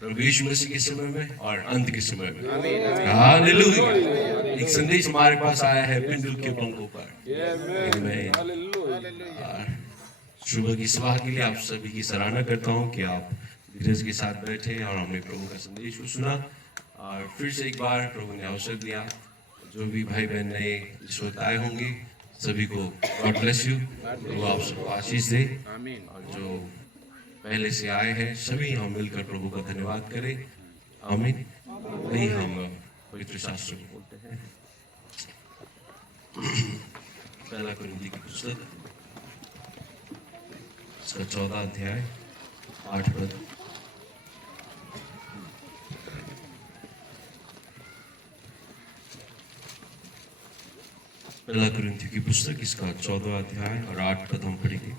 प्रभु यीशु मसीह के समय में और अंत के समय में। हालेलुया। एक संदेश हमारे पास आया है पिंडुल के पंखों पर। आमीन। सुबह की सभा के लिए आप सभी की सराहना करता हूं कि आप धीरज के साथ बैठे और हमने प्रभु का संदेश को सुना और फिर से एक बार प्रभु ने अवसर दिया। जो भी भाई बहन नए इस वक्त आए होंगे सभी को गॉड ब्लेस यू, प्रभु आप सबको आशीष दे। और जो पहले से आए हैं सभी हम मिलकर प्रभु का धन्यवाद करें। आमीन। नहीं हम पवित्र शास्त्र को बोलते हैं। पहला कुरिन्थी की पुस्तक इसका 14 अध्याय 8 पद। पहला कुरिन्थी की पुस्तक इसका 14 अध्याय और 8 पद हम पढ़ेंगे।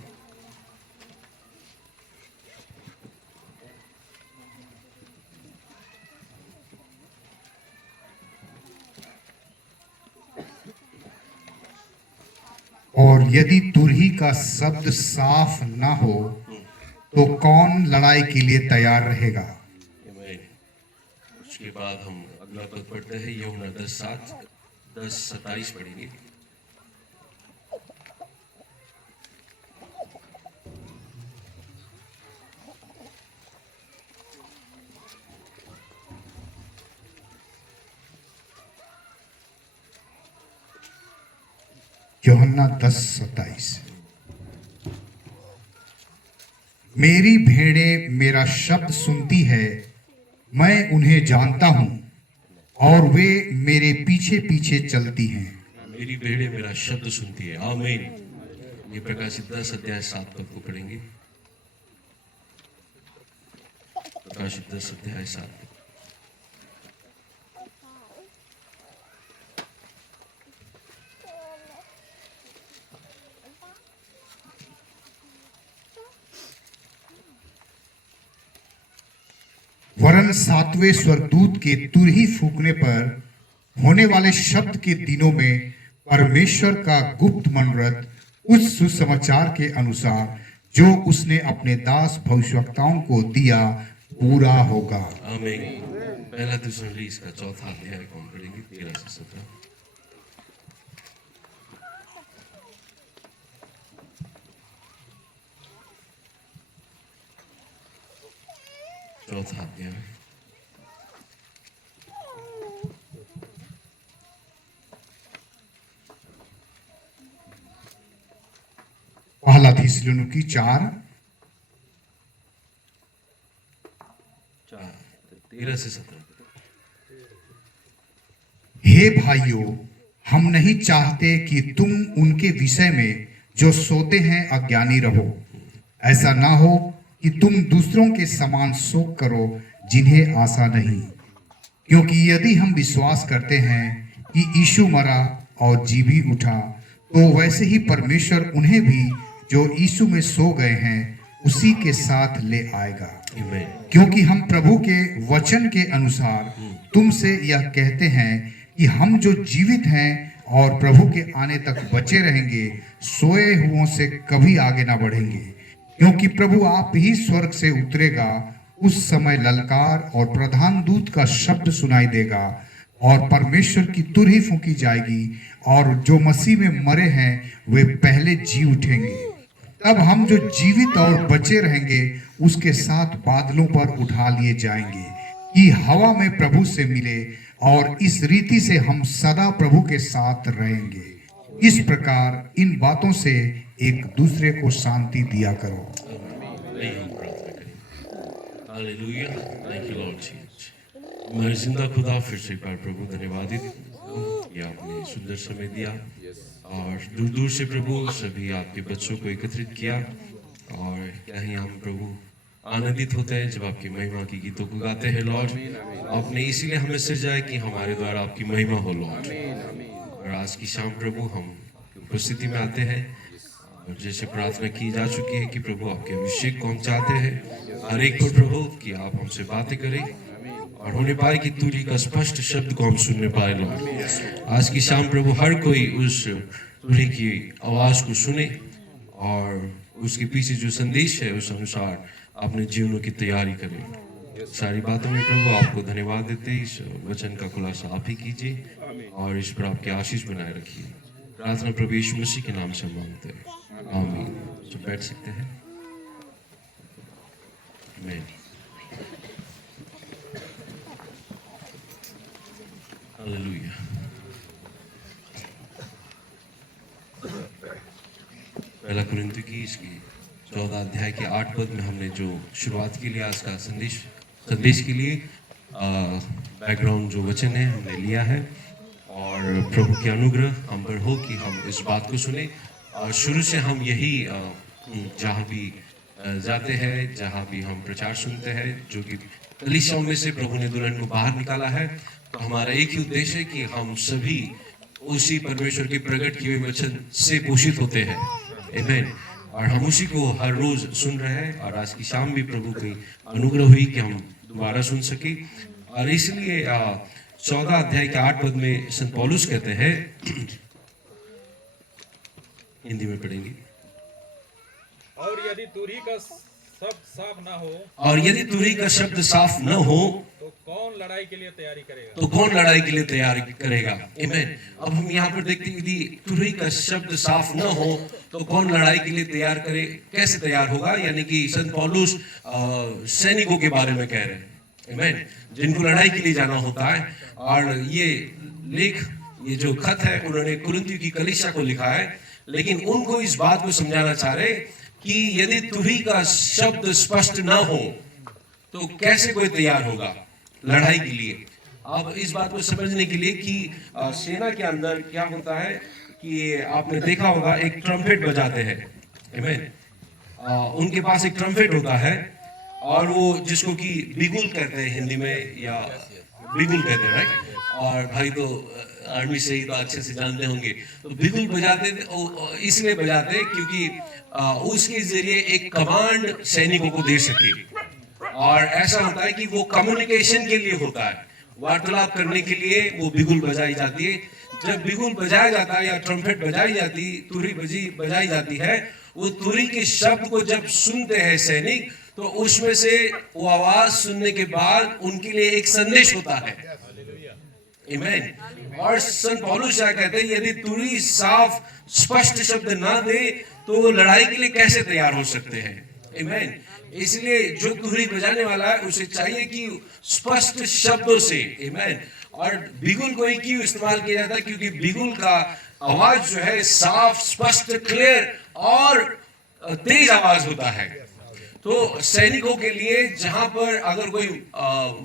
और यदि तुरही का शब्द साफ ना हो तो कौन लड़ाई के लिए तैयार रहेगा। उसके बाद हम अगला पद पढ़ते हैं यूहन्ना 10:27 पढ़ेंगे। यूहन्ना 10:27। मेरी भेड़ें मेरा शब्द सुनती है, मैं उन्हें जानता हूं और वे मेरे पीछे पीछे चलती हैं। मेरी भेड़ें मेरा शब्द सुनती है। आमीन। ये प्रकाशित 10 अध्याय 7 पद को पढ़ेंगे। प्रकाशित 10 अध्याय 7 पद। वरन सातवें स्वर्गदूत के तुरही फूंकने पर होने वाले शब्द के दिनों में परमेश्वर का गुप्त मनोरथ उस सुसमाचार के अनुसार जो उसने अपने दास भविष्यवक्ताओं को दिया पूरा होगा। आमीन। पहला थिस्सलुनीकि इसका 4 अध्याय को हम पढ़ेंगे 13 से 17। चौथा अध्याय पहला थिस्सलुनीकि 4:13 से 17। हे भाइयों, हम नहीं चाहते कि तुम उनके विषय में जो सोते हैं अज्ञानी रहो। ऐसा ना हो कि तुम दूसरों के समान शोक करो जिन्हें आशा नहीं। क्योंकि यदि हम विश्वास करते हैं कि यीशु मरा और जी भी उठा, तो वैसे ही परमेश्वर उन्हें भी जो यीशु में सो गए हैं उसी के साथ ले आएगा। क्योंकि हम प्रभु के वचन के अनुसार तुमसे यह कहते हैं कि हम जो जीवित हैं और प्रभु के आने तक बचे रहेंगे, सोए हुओं से कभी आगे ना बढ़ेंगे। क्योंकि प्रभु आप ही स्वर्ग से उतरेगा, उस समय ललकार और प्रधान दूत का शब्द सुनाई देगा और परमेश्वर की तुरही फूंकी जाएगी और जो मसीह में मरे हैं वे पहले जी उठेंगे। तब हम जो जीवित और बचे रहेंगे उसके साथ बादलों पर उठा लिए जाएंगे कि हवा में प्रभु से मिले और इस रीति से हम सदा प्रभु के साथ रहेंगे। इस प्रकार इन बातों से एक दूसरे को शांति दिया करो। Hallelujah. Thank you Lord Jesus. हमारे जिंदा खुदा फिर से एक बार प्रभु धन्यवादित कि आपने सुंदर समय दिया और दूर दूर से प्रभु सभी आपके बच्चों को एकत्रित किया। और क्या ही हम प्रभु आनंदित होते हैं जब आपकी महिमा की गीतों को गाते हैं लॉर्ड। आपने इसीलिए हमें सृजा है कि हमारे द्वारा आपकी महिमा हो लॉर्ड। और आज की शाम प्रभु हम उपस्थिति में आते हैं और जैसे प्रार्थना की जा चुकी है कि प्रभु आपके अभिषेक को हम चाहते हैं हर एक को प्रभु कि आप हमसे बातें करें और होने पाए कि तुरही का स्पष्ट शब्द को हम सुनने पाए लॉर्ड। आज की शाम प्रभु हर कोई उस तुरही की आवाज को सुने और उसके पीछे जो संदेश है उस अनुसार अपने जीवनों की तैयारी करें। सारी बातों में प्रभु आपको धन्यवाद देते हैं। इस वचन का खुलासा आप ही कीजिए और इस पर आपके आशीष बनाए रखिए। प्रार्थना प्रभु यीशु मसीह के नाम से मांगते हैं, आमीन। तो बैठ सकते हैं। आमीन। हालेलुया। पहला कुरिन्थियों की इसकी 14 अध्याय के 8 पद में हमने जो शुरुआत के लिए आज का संदेश के लिए बैकग्राउंड जो वचन है हमने लिया है, और प्रभु की अनुग्रह हम पर हो कि हम इस बात को सुने। और शुरू से हम यही जहाँ भी जाते हैं, जहाँ भी हम प्रचार सुनते हैं, जो कि कलीसियाओं में से प्रभु ने दुल्हन को बाहर निकाला है, तो हमारा एक ही उद्देश्य है कि हम सभी उसी परमेश्वर के प्रकट किए हुए वचन से पोषित होते हैं। आमीन। और हम उसी को हर रोज सुन रहे हैं, और आज की शाम भी प्रभु की अनुग्रह हुई कि हम दोबारा सुन सके। और इसलिए 14 अध्याय के 8 पद में संत पौलुस कहते हैं, हिंदी में पढ़ेंगे। और यदि तुरही का शब्द साफ ना हो, और यदि तुरही का शब्द साफ न हो, तो कौन लड़ाई के लिए तैयारी करेगा? तो कौन लड़ाई के लिए तैयारी करेगा? आमीन। अब हम यहाँ पर देखते हैं, यदि तुरही का शब्द साफ न हो तो कौन लड़ाई के लिए तैयार करे, कैसे तैयार होगा? यानी कि संत पौलुस सैनिकों के बारे में कह रहे हैं, आमीन, जिनको लड़ाई के लिए जाना होता है। और ये लेख, ये जो खत है, उन्होंने कुरिन्थियों की कलीसिया को लिखा है, लेकिन उनको इस बात को समझाना चाह रहे कि यदि तुरही का शब्द स्पष्ट ना हो तो कैसे कोई तैयार होगा लड़ाई के लिए। अब इस बात को समझने के लिए कि सेना के अंदर क्या होता है कि आपने देखा होगा, एक ट्रम्पेट बजाते हैं, आमीन। उनके पास एक ट्रम्पेट होता है, और वो जिसको कि बिगुल कहते हैं हिंदी में, या बिगुल कहते हैं, राइट। और भाई तो आर्मी से ही तो अच्छे से जानते होंगे। तो बिगुल बजाते थे, इसलिए बजाते क्योंकि उसके जरिए एक कमांड सैनिकों को दे सके। और ऐसा होता है कि वो कम्युनिकेशन के लिए होता है, वार्तालाप करने के लिए वो बिगुल बजाई जाती है। जब बिगुल बजाया जाता है या ट्रम्पेट बजाई जाती, तुरही बजाई जाती है, वो तुरही के शब्द को जब सुनते हैं सैनिक, तो उसमें से वो आवाज सुनने के बाद उनके लिए एक संदेश होता है, आमीन। और संत पौलुस क्या कहते हैं, यदि तुरही साफ स्पष्ट शब्द ना दे तो वो लड़ाई के लिए कैसे तैयार हो सकते हैं, आमीन। इसलिए जो तुरही बजाने वाला है उसे चाहिए कि स्पष्ट शब्दों से, आमीन। और बिगुल को ही क्यों इस्तेमाल किया जाता है? क्योंकि बिगुल का आवाज जो है साफ, स्पष्ट, क्लियर और तेज आवाज होता है। तो सैनिकों के लिए जहां पर अगर कोई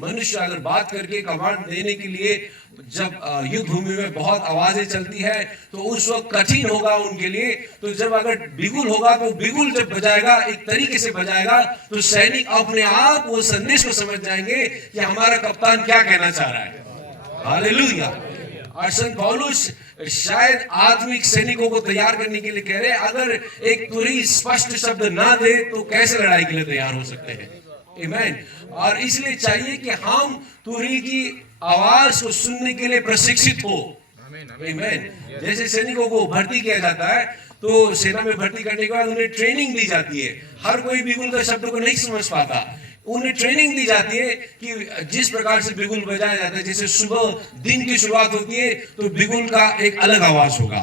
मनुष्य अगर बात करके कमांड देने के लिए, जब युद्ध भूमि में बहुत आवाजें चलती है तो उस वक्त कठिन होगा उनके लिए। तो जब अगर बिगुल होगा तो बिगुल जब बजाएगा, एक तरीके से बजाएगा, तो सैनिक अपने आप वो संदेश को समझ जाएंगे कि हमारा कप्तान क्या कहना चाह रहा है। हालेलुया। और संत पौलुस शायद आत्मिक सैनिकों को तैयार करने के लिए कह रहे हैं, अगर एक तुरही स्पष्ट शब्द ना दे तो कैसे लड़ाई के लिए तैयार हो सकते हैं, आमीन। और इसलिए चाहिए कि हम तुरही की आवाज को सुनने के लिए प्रशिक्षित हो, आमीन। जैसे सैनिकों को भर्ती किया जाता है, तो सेना में भर्ती करने के बाद उन्हें ट्रेनिंग दी जाती है। हर कोई बिगुल का शब्द को नहीं समझ पाता, उन्हें ट्रेनिंग दी जाती है कि जिस प्रकार से बिगुल बजाया जाता है, जैसे सुबह दिन की शुरुआत होती है तो बिगुल का एक अलग आवाज होगा,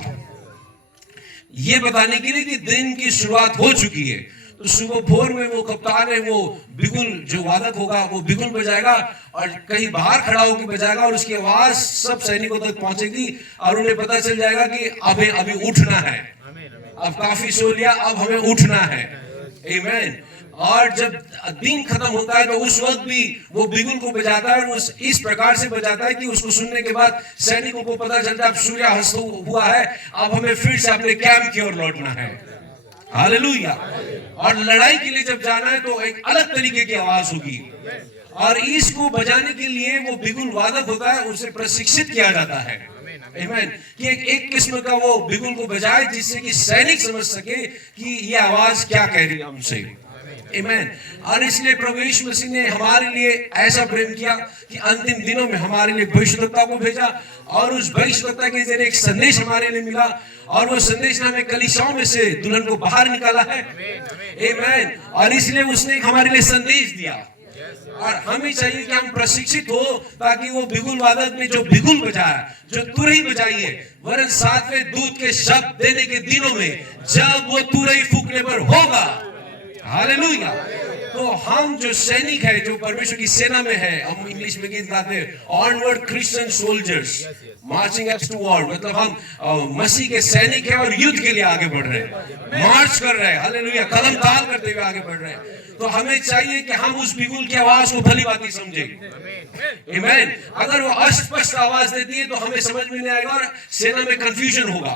ये बताने के लिए कि दिन की शुरुआत हो चुकी है। तो सुबह भोर में वो कप्तान है, वो बिगुल जो वादक होगा वो बिगुल बजाएगा, और कहीं बाहर खड़ा होकर बजाएगा, और उसकी आवाज सब सैनिकों तक पहुंचेगी, और उन्हें पता चल जाएगा कि अभी उठना है, अब काफी सो लिया, अब हमें उठना है, आमीन। और जब दिन खत्म होता है तो उस वक्त भी वो बिगुल को बजाता है, उस इस प्रकार से बजाता है कि उसको सुनने के बाद सैनिकों को पता चलता है अब सूर्यास्त हुआ है, अब हमें फिर से अपने कैंप की ओर लौटना है। हालेलुया। और लड़ाई के लिए जब जाना है तो एक अलग तरीके की आवाज होगी, और इसको बजाने के लिए वो बिगुल वादक होता है, उसे प्रशिक्षित किया जाता है, आमीन, कि एक किस्म का वो बिगुल को बजाए जिससे कि सैनिक समझ सके कि ये आवाज क्या कह रही है हमसे, आमीन। और इसलिए प्रभु यीशु मसीह ने हमारे लिए ऐसा प्रेम किया कि अंतिम दिनों में हमारे लिए भविष्यद्वक्ता को भेजा, और उस भविष्यद्वक्ता के जरिए एक संदेश हमारे लिए मिला, और वो संदेश ने हमें कलीसियाओं में से दुल्हन को बाहर निकाला है, आमीन। और इसलिए उसने हमारे लिए संदेश दिया, और हमें चाहिए कि हम प्रशिक्षित हो ताकि वो बिगुल वादक ने जो बिगुल बजाया, जो तुरही बजाई है, वरन सातवें दूत के शब्द देने के दिनों में जब वो तुरही फूकने पर होगा, हालेलुया, तो हम जो सैनिक है, जो परमेश्वर की सेना में है, हम इंग्लिश में गीत गाते हैं, onward Christian soldiers marching as to war, मतलब हम मसीह के सैनिक हैं और युद्ध के लिए आगे बढ़ रहे हैं, मार्च कर रहे हैं, हालेलुया, कदम ताल करते हुए आगे बढ़ रहे हैं। तो हमें चाहिए कि हम उस बिगुल की आवाज को भली बात समझें, आमीन। अगर वो अस्पष्ट आवाज देती है तो हमें समझ में नहीं आएगा और सेना में कंफ्यूजन होगा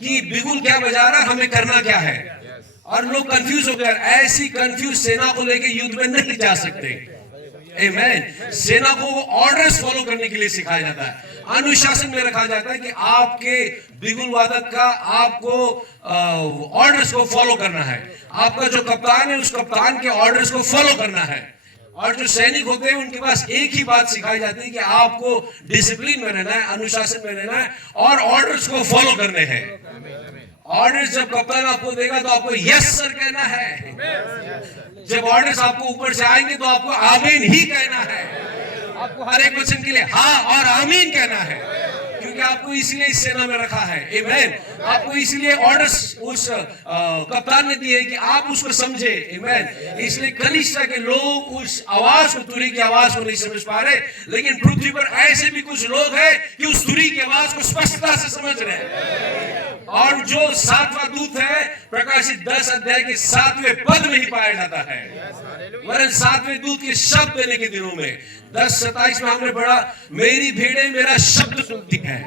कि बिगुल क्या बजा रहा, हमें करना क्या है, और लोग कंफ्यूज हो गए। ऐसी कंफ्यूज सेना को लेकर युद्ध में नहीं जा सकते, आमीन। सेना को ऑर्डर्स फॉलो करने के लिए सिखाया जाता है, अनुशासन में रखा जाता है कि आपके बिगुल वादक का आपको ऑर्डर्स को फॉलो करना है, आपका जो कप्तान है उस कप्तान के ऑर्डर्स को फॉलो करना है। और जो सैनिक होते हैं उनके पास एक ही बात सिखाई जाती है कि आपको डिसिप्लिन में रहना है, अनुशासन में रहना है और ऑर्डर्स को फॉलो करने हैं। ऑर्डर्स जब कप्तान आपको देगा तो आपको यस सर कहना है, जब ऑर्डर्स आपको ऊपर से आएंगे तो आपको आमीन ही कहना है, आपको हर एक वचन के लिए हाँ और आमीन कहना है, क्योंकि आपको इसलिए इस सेना में रखा है, आमीन। आपको इसलिए ऑर्डर्स उस कप्तान ने दिए कि आप उसको समझे, आमीन। इसलिए कलीसिया के लोग उस आवाज को, तुरही की आवाज को नहीं समझ पा रहे, लेकिन पृथ्वी पर ऐसे भी कुछ लोग हैं कि उस तुरही की आवाज को स्पष्टता से समझ रहे हैं। और जो सातवां दूत है, प्रकाशित 10 अध्याय के 7वें पद में ही पाया जाता है, वरन सातवें दूत के शब्द देने के दिनों में 10:27 में हमने पढ़ा, मेरी भेड़ें मेरा शब्द सुनती है,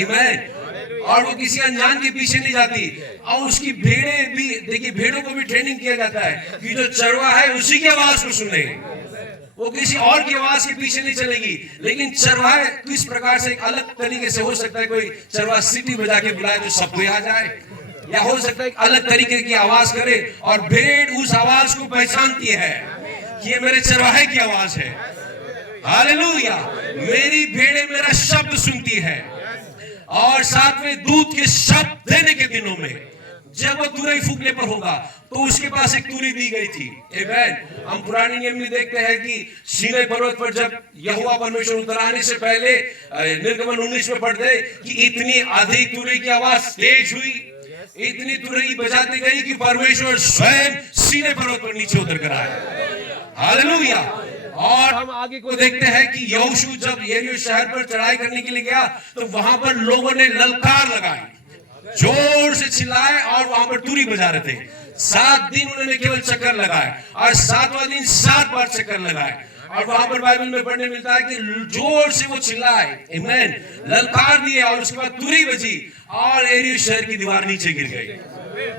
आमीन। और वो किसी अनजान के पीछे नहीं जाती, और उसकी भेड़ें भी, देखिए भेड़ों को भी ट्रेनिंग किया जाता है कि जो चरवा है उसी की आवाज को सुने, वो किसी और की आवाज के पीछे नहीं चलेगी। लेकिन चरवाहे किस प्रकार से, एक अलग तरीके से हो सकता है कोई चरवा सीटी बजा के बुलाए तो सब कोई आ जाए, या हो सकता है एक अलग तरीके की आवाज करे और भेड़ उस आवाज को पहचानती है कि ये मेरे चरवाहे की आवाज है, हालेलुया। मेरी भेड़ें मेरा शब्द सुनती है। और सातवें दूत के शब्द देने के दिनों में जब वो तुरही फूकने पर होगा तो उसके पास एक तुरही दी गई थी, आमीन। हम पुराने नियम में देखते हैं कि सीनै पर्वत पर जब यहोवा परमेश्वर उतर आने से पहले निर्गमन 19 में पढ़ते कि इतनी अधिक तुरही की आवाज तेज हुई, इतनी तुरही बजाती गई कि परमेश्वर स्वयं सीनै पर्वत पर नीचे उतर कर आए, हालेलुया। और हम आगे को देखते हैं कि यहोशू जब यरीहो शहर पर चढ़ाई करने के लिए गया तो वहां पर लोगों ने ललकार लगाई, जोर से चिल्लाए और वहां पर तुरही बजा रहे थे। 7 दिन उन्होंने केवल चक्कर लगाए और 7वां दिन 7 बार चक्कर लगाए। और वहां पर बाइबल में पढ़ने मिलता है कि जोर से वो चिल्लाए, आमीन, ललकार दिए और उसके बाद तुरही बजी और यरीहो शहर की दीवार नीचे गिर गई,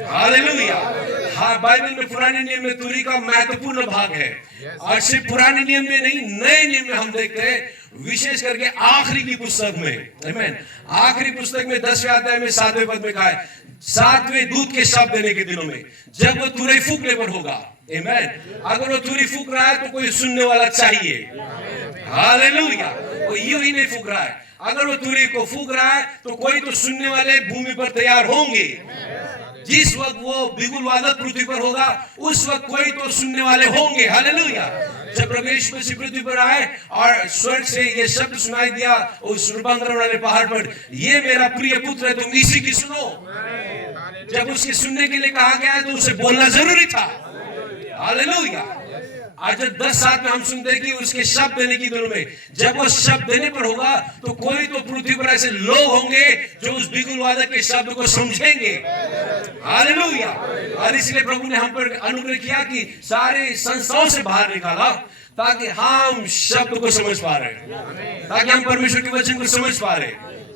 हालेलुया। हाँ, बाइबल में पुराने नियम में तुरही का महत्वपूर्ण भाग है, और सिर्फ पुराने नियम में नहीं, नए नियम में हम देखते हैं, विशेष करके आखिरी की पुस्तक में, आमीन, आखिरी पुस्तक में 10वें अध्याय में 7वें पद में कहा है, सातवें दूत के शब्द देने के दिनों में जब वो तुरही फूकने पर होगा, आमीन। अगर वो तुरही फूक रहा है तो कोई सुनने वाला चाहिए, हालेलुया। वो यूं ही नहीं फूक रहा है, अगर वो तुरही को फूक रहा है तो कोई तो सुनने वाले भूमि पर तैयार होंगे। जिस वक्त वो बिगुल वादक पृथ्वी पर होगा उस वक्त कोई तो सुनने वाले होंगे, हालेलुया। जब प्रभु यीशु मसीह पृथ्वी पर आए और स्वर्ग से ये शब्द सुनाई दिया उस रूपांतरण वाले पहाड़ पर, ये मेरा प्रिय पुत्र है, तुम इसी की सुनो। जब उसके सुनने के लिए कहा गया तो उसे बोलना जरूरी था, हालेलुया। आज जब 10:7 में हम सुनते हैं कि उसके शब्द देने की दिनों में जब वो शब्द देने पर होगा तो कोई तो पृथ्वी पर ऐसे लोग होंगे जो उस बिगुल वादक के शब्द को समझेंगे, हालेलुया। और इसलिए प्रभु ने हम पर अनुग्रह किया कि सारे संस्थाओं से बाहर निकाला ताकि हम शब्द को समझ पा रहे, ताकि हम परमेश्वर के वचन को समझ पा रहे,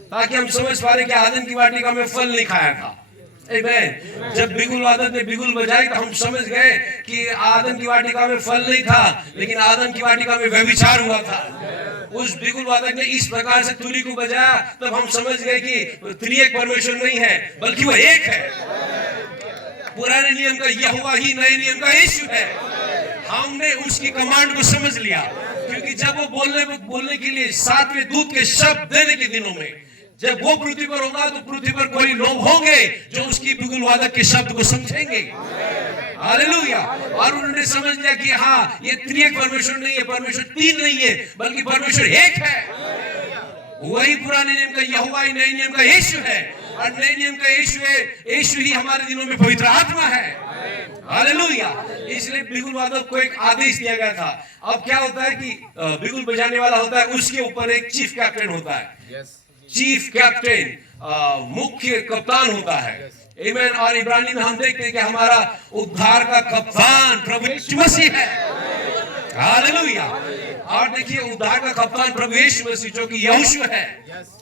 ताकि हम समझ पा रहे कि आदम की वाटिका में फल नहीं खाया था, आमीन। जब बिगुल वादक ने बिगुल बजाई तो हम समझ गए कि आदम की वाटिका में फल नहीं था, लेकिन आदम की वाटिका में व्यभिचार हुआ था। उस बिगुल वादक ने इस प्रकार से तुरही को बजाया तब हम समझ गए कि त्रिएक परमेश्वर नहीं है बल्कि वो एक है। पुराने नियम का यहोवा ही नए नियम का यीशु है। हमने उसकी कमांड को समझ लिया, क्योंकि जब वो बोलने के लिए सातवें दूत के शब्द देने के दिनों में जब वो पृथ्वी पर होगा तो पृथ्वी पर कोई लोग होंगे जो उसकी बिगुल वादक के शब्द को समझेंगे, हालेलुया। और उन्होंने समझ लिया कि हाँ, ये त्रिएक परमेश्वर नहीं है, परमेश्वर तीन नहीं है, बल्कि परमेश्वर एक है। वही पुराने नियम का यहोवा ही नए नियम का यीशु है, और नए नियम का यीशु है। यीशु ही हमारे दिनों में पवित्र आत्मा है। हालेलुया। इसलिए बिगुल वादक को एक आदेश दिया गया था। अब क्या होता है कि बिगुल बजाने वाला होता है, उसके ऊपर एक चीफ कैप्टन होता है। चीफ कैप्टन मुख्य कप्तान होता है। आमीन। और इब्रानी में हम देखते हैं कि हमारा उद्धार का कप्तान प्रभु यीशु मसीह है। हालेलुया। और देखिए, उद्धार का कप्तान प्रभु यीशु मसीह जो कि यहोशू है।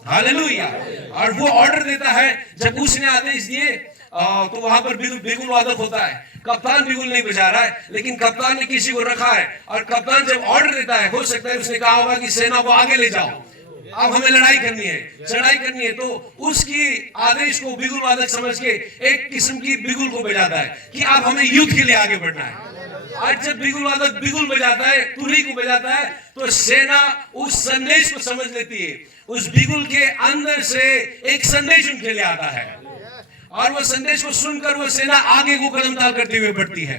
हालेलुया। और वो ऑर्डर देता है, जब उसने आदेश दिए तो वहां पर बिगुल वादक होता है। कप्तान बिगुल नहीं बजा रहा है, लेकिन कप्तान ने किसी को रखा है, और कप्तान जब ऑर्डर देता है, हो सकता है उसने कहा होगा कि सेना को आगे ले जाओ, अब हमें लड़ाई करनी है, चढ़ाई करनी है, तो उसकी आदेश को बिगुल वादक समझ के एक किस्म की बिगुल को बजाता है कि अब हमें युद्ध के लिए आगे बढ़ना है। और जब बिगुल वादक बिगुल बजाता है, तुरही को बजाता है, तो सेना उस संदेश को समझ लेती है। उस बिगुल के अंदर से एक संदेश उनके लिए आता है, और वो संदेश को सुनकर वो सेना आगे को कदम ताल करते हुए बढ़ती है।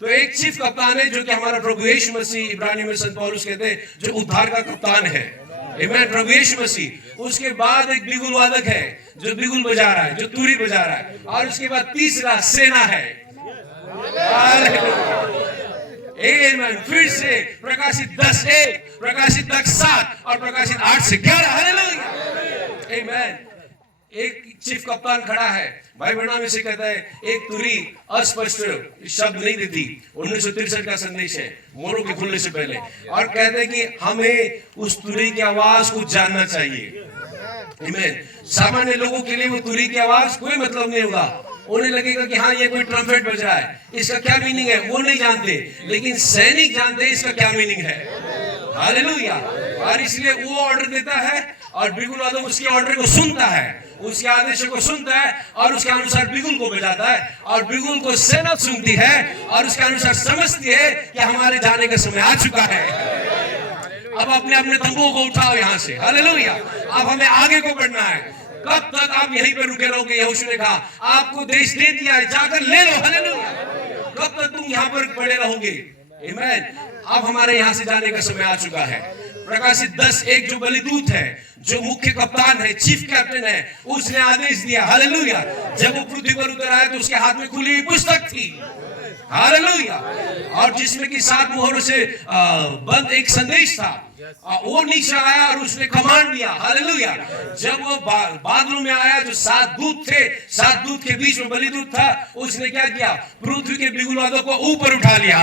तो एक चीफ कप्तान है जो कि हमारा प्रभु यीशु मसीह, इब्रानी में संत पौलुस कहते हैं, जो उद्धार का कप्तान है। आमीन। प्रभु यीशु मसीह। उसके बाद एक बिगुल वादक है जो बिगुल बजा रहा है, जो तुरी बजा रहा है, और उसके बाद तीसरा सेना है। आमीन। फिर से प्रकाशित 10:1, प्रकाशित 10:7 और प्रकाशित 8-11। हालेलुया। आमीन। एक चीफ कप्तान खड़ा है, भाई बहना से कहता है, एक तुरी अस्पष्ट शब्द नहीं देती। 1963 का संदेश है, मोरों के खुलने से पहले, और कहते हैं कि हमें उस तुरी की आवाज को जानना चाहिए। आमीन। सामान्य लोगों के लिए वो तुरी की आवाज कोई मतलब नहीं होगा। उन्हें लगेगा कि हाँ, ये कोई ट्रम्पेट बज रहा है, इसका क्या मीनिंग है, वो नहीं जानते, लेकिन सैनिक जानते हैं इसका क्या मीनिंग है। हालेलुया। और इसलिए वो ऑर्डर देता है, और बिगुल वादक उसके ऑर्डर को सुनता है, उसके आदेशों को सुनता है, और उसके अनुसार बिगुल को बजाता है, और बिगुल को सेना सुनती है, और उसके अनुसार समझती है कि हमारे जाने का समय आ चुका है। अब अपने अपने तंबुओं को उठाओ यहाँ से। हालेलुया। अब हमें आगे को बढ़ना है। कब तक आप यहीं पर रुके रहोगे? यहोशू ने कहा, आपको देश दे दिया है, जाकर ले लो। हालेलुया। कब तक तुम यहाँ पर पड़े रहोगे? आमीन। अब हमारे यहाँ से जाने का समय आ चुका है। प्रकाशित 10:1 जो बलिदूत है, जो मुख्य कप्तान है, चीफ कैप्टन है, उसने आदेश दिया। हालेलुया। जब वो पृथ्वी पर उतर आया तो उसके हाथ में खुली हुई पुस्तक थी। हालेलुया। और जिसमें कि 7 मोहरों से बंद एक संदेश था। वो नीचे आया और उसने कमांड दिया। हालेलुया। जब वो बादलों में आया, जो 7 दूत थे, 7 दूत के बीच में बलिदूत था, उसने क्या किया? पृथ्वी के बिगुल वादक को ऊपर उठा लिया।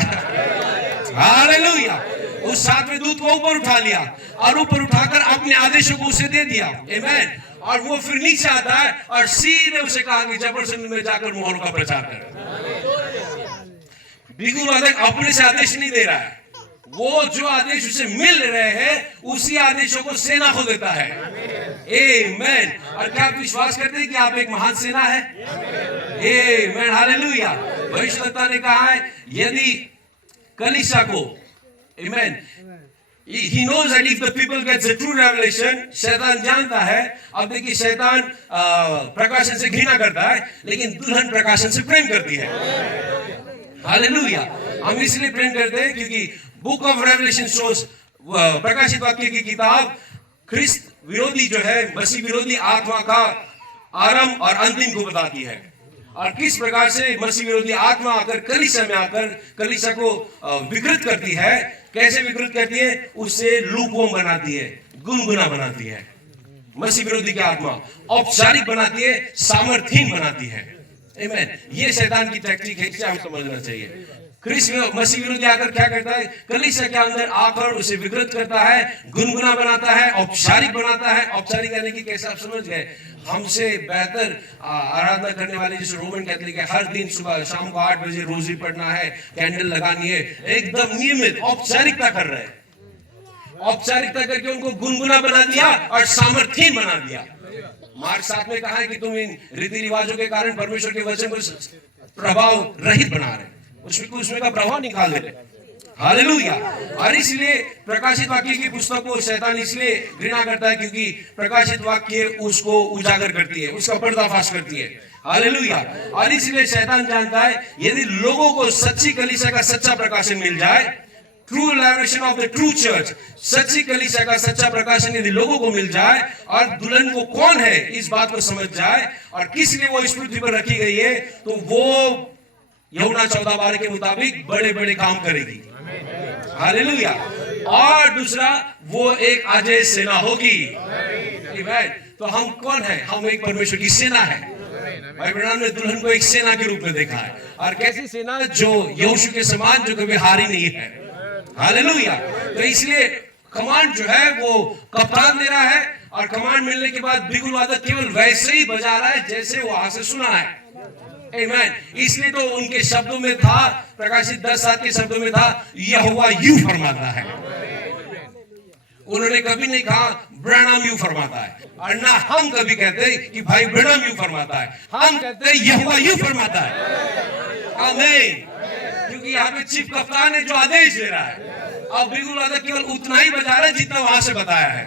हालेलुया। उस 7वें दूत को ऊपर उठा लिया, और ऊपर उठाकर अपने आदेशों को उसे दे दिया। आमीन। और वो फिर नीचे आता है और सीधे उसे कहा कि जबरदस्ती में जाकर मोहरों का प्रचार कर। बिगुल वादक अपने से आदेश नहीं दे रहा है, वो जो आदेश उसे मिल रहे हैं उसी आदेशों को सेना को देता है। आमीन। और क्या आप विश्वास करते हैं कि आप एक महान सेना है? आमीन। हालेलुया। भविष्यवक्ता ने कहा है, यदि कलीसिया को, आमीन, he knows that if the people gets a true revelation, शैतान जानता है। अब देखिए, शैतान प्रकाशन से घृणा करता है, लेकिन दुल्हन प्रकाशन से प्रेम करती है। हालेलुया। हम इसलिए प्रेम करते हैं क्योंकि बुक ऑफ रेवलेशन शोज, प्रकाशित वाक्य की किताब, ख्रिस्त विरोधी जो है, मसीह विरोधी आत्मा का आरंभ और अंतिम को बताती है, और किस प्रकार से मसीह विरोधी आत्मा आकर कलीसिया में आकर कलीसिया को विकृत करती है। कैसे विकृत करती है? उससे लूपवर्म बनाती है, गुनगुना बनाती है। मसीह विरोधी की आत्मा औपचारिक बनाती है, सामर्थहीन बनाती है। आमीन। ये शैतान की टैक्टिक है, इसे हम समझना चाहिए। ख्रिस्त मसीह विरोधी आकर क्या करता है? कलीसिया के अंदर आकर उसे विकृत करता है, गुनगुना बनाता है, औपचारिक बनाता है। औपचारिक यानी कि कैसे, आप समझ गए? हमसे बेहतर आराधना करने वाले जैसे रोमन कैथोलिक है, हर दिन सुबह शाम को 8 बजे रोजी पढ़ना है, कैंडल लगानी है, एकदम नियमित औपचारिकता कर रहे हैं। औपचारिकता करके उनको गुनगुना बना दिया और सामर्थहीन बना दिया। मार्क 7 में कहा है कि तुम इन रीति रिवाजों के कारण परमेश्वर के वचन को प्रभाव रहित बना रहे, उसमें का प्रभाव निकाल दे रहे। हालेलुया। और इसलिए प्रकाशित वाक्य की पुस्तक को शैतान इसलिए घृणा करता है क्योंकि प्रकाशित वाक्य उसको उजागर करती है, उसका पर्दाफाश करती है। हालेलुया। और इसलिए शैतान जानता है यदि लोगों को सच्ची कलीसिया का सच्चा प्रकाशन मिल जाए, true elaboration of the true church, सच्ची कलीसिया का सच्चा प्रकाशन यदि लोगों को मिल जाए और दुल्हन वो कौन है इस बात को समझ जाए और किस लिए वो इस पृथ्वी पर रखी गई है, तो वो यूहन्ना 14:12 के मुताबिक बड़े बड़े काम करेगी। हालेलुया। और दूसरा, वो एक अजय सेना होगी। तो हम कौन है? हम एक परमेश्वर की सेना है। भाई ब्रैनम ने दुल्हन को एक सेना के रूप में देखा है, और कैसी सेना? जो यहोशू के समान, जो कभी हारी नहीं है। हालेलुया। तो इसलिए कमांड जो है वो कप्तान दे रहा है, और कमांड मिलने के बाद बिगुल वादक केवल वैसे ही बजा रहा है जैसे वहां से सुना है। आमीन। इसलिए तो उनके शब्दों में था, प्रकाशित 10:7 के शब्दों में था, यहोवा यूं फरमाता है। उन्होंने कभी नहीं कहा ब्रैनम यूं फरमाता है, और ना हम कभी कहते कि भाई ब्रैनम यूं फरमाता है, हम कहते यहोवा यूं फरमाता है। आमीन। क्योंकि यहाँ पे चीफ कप्तान है जो आदेश दे रहा है, और बिगुल वादक केवल उतना ही बजा रहा है जितना वहां से बताया है।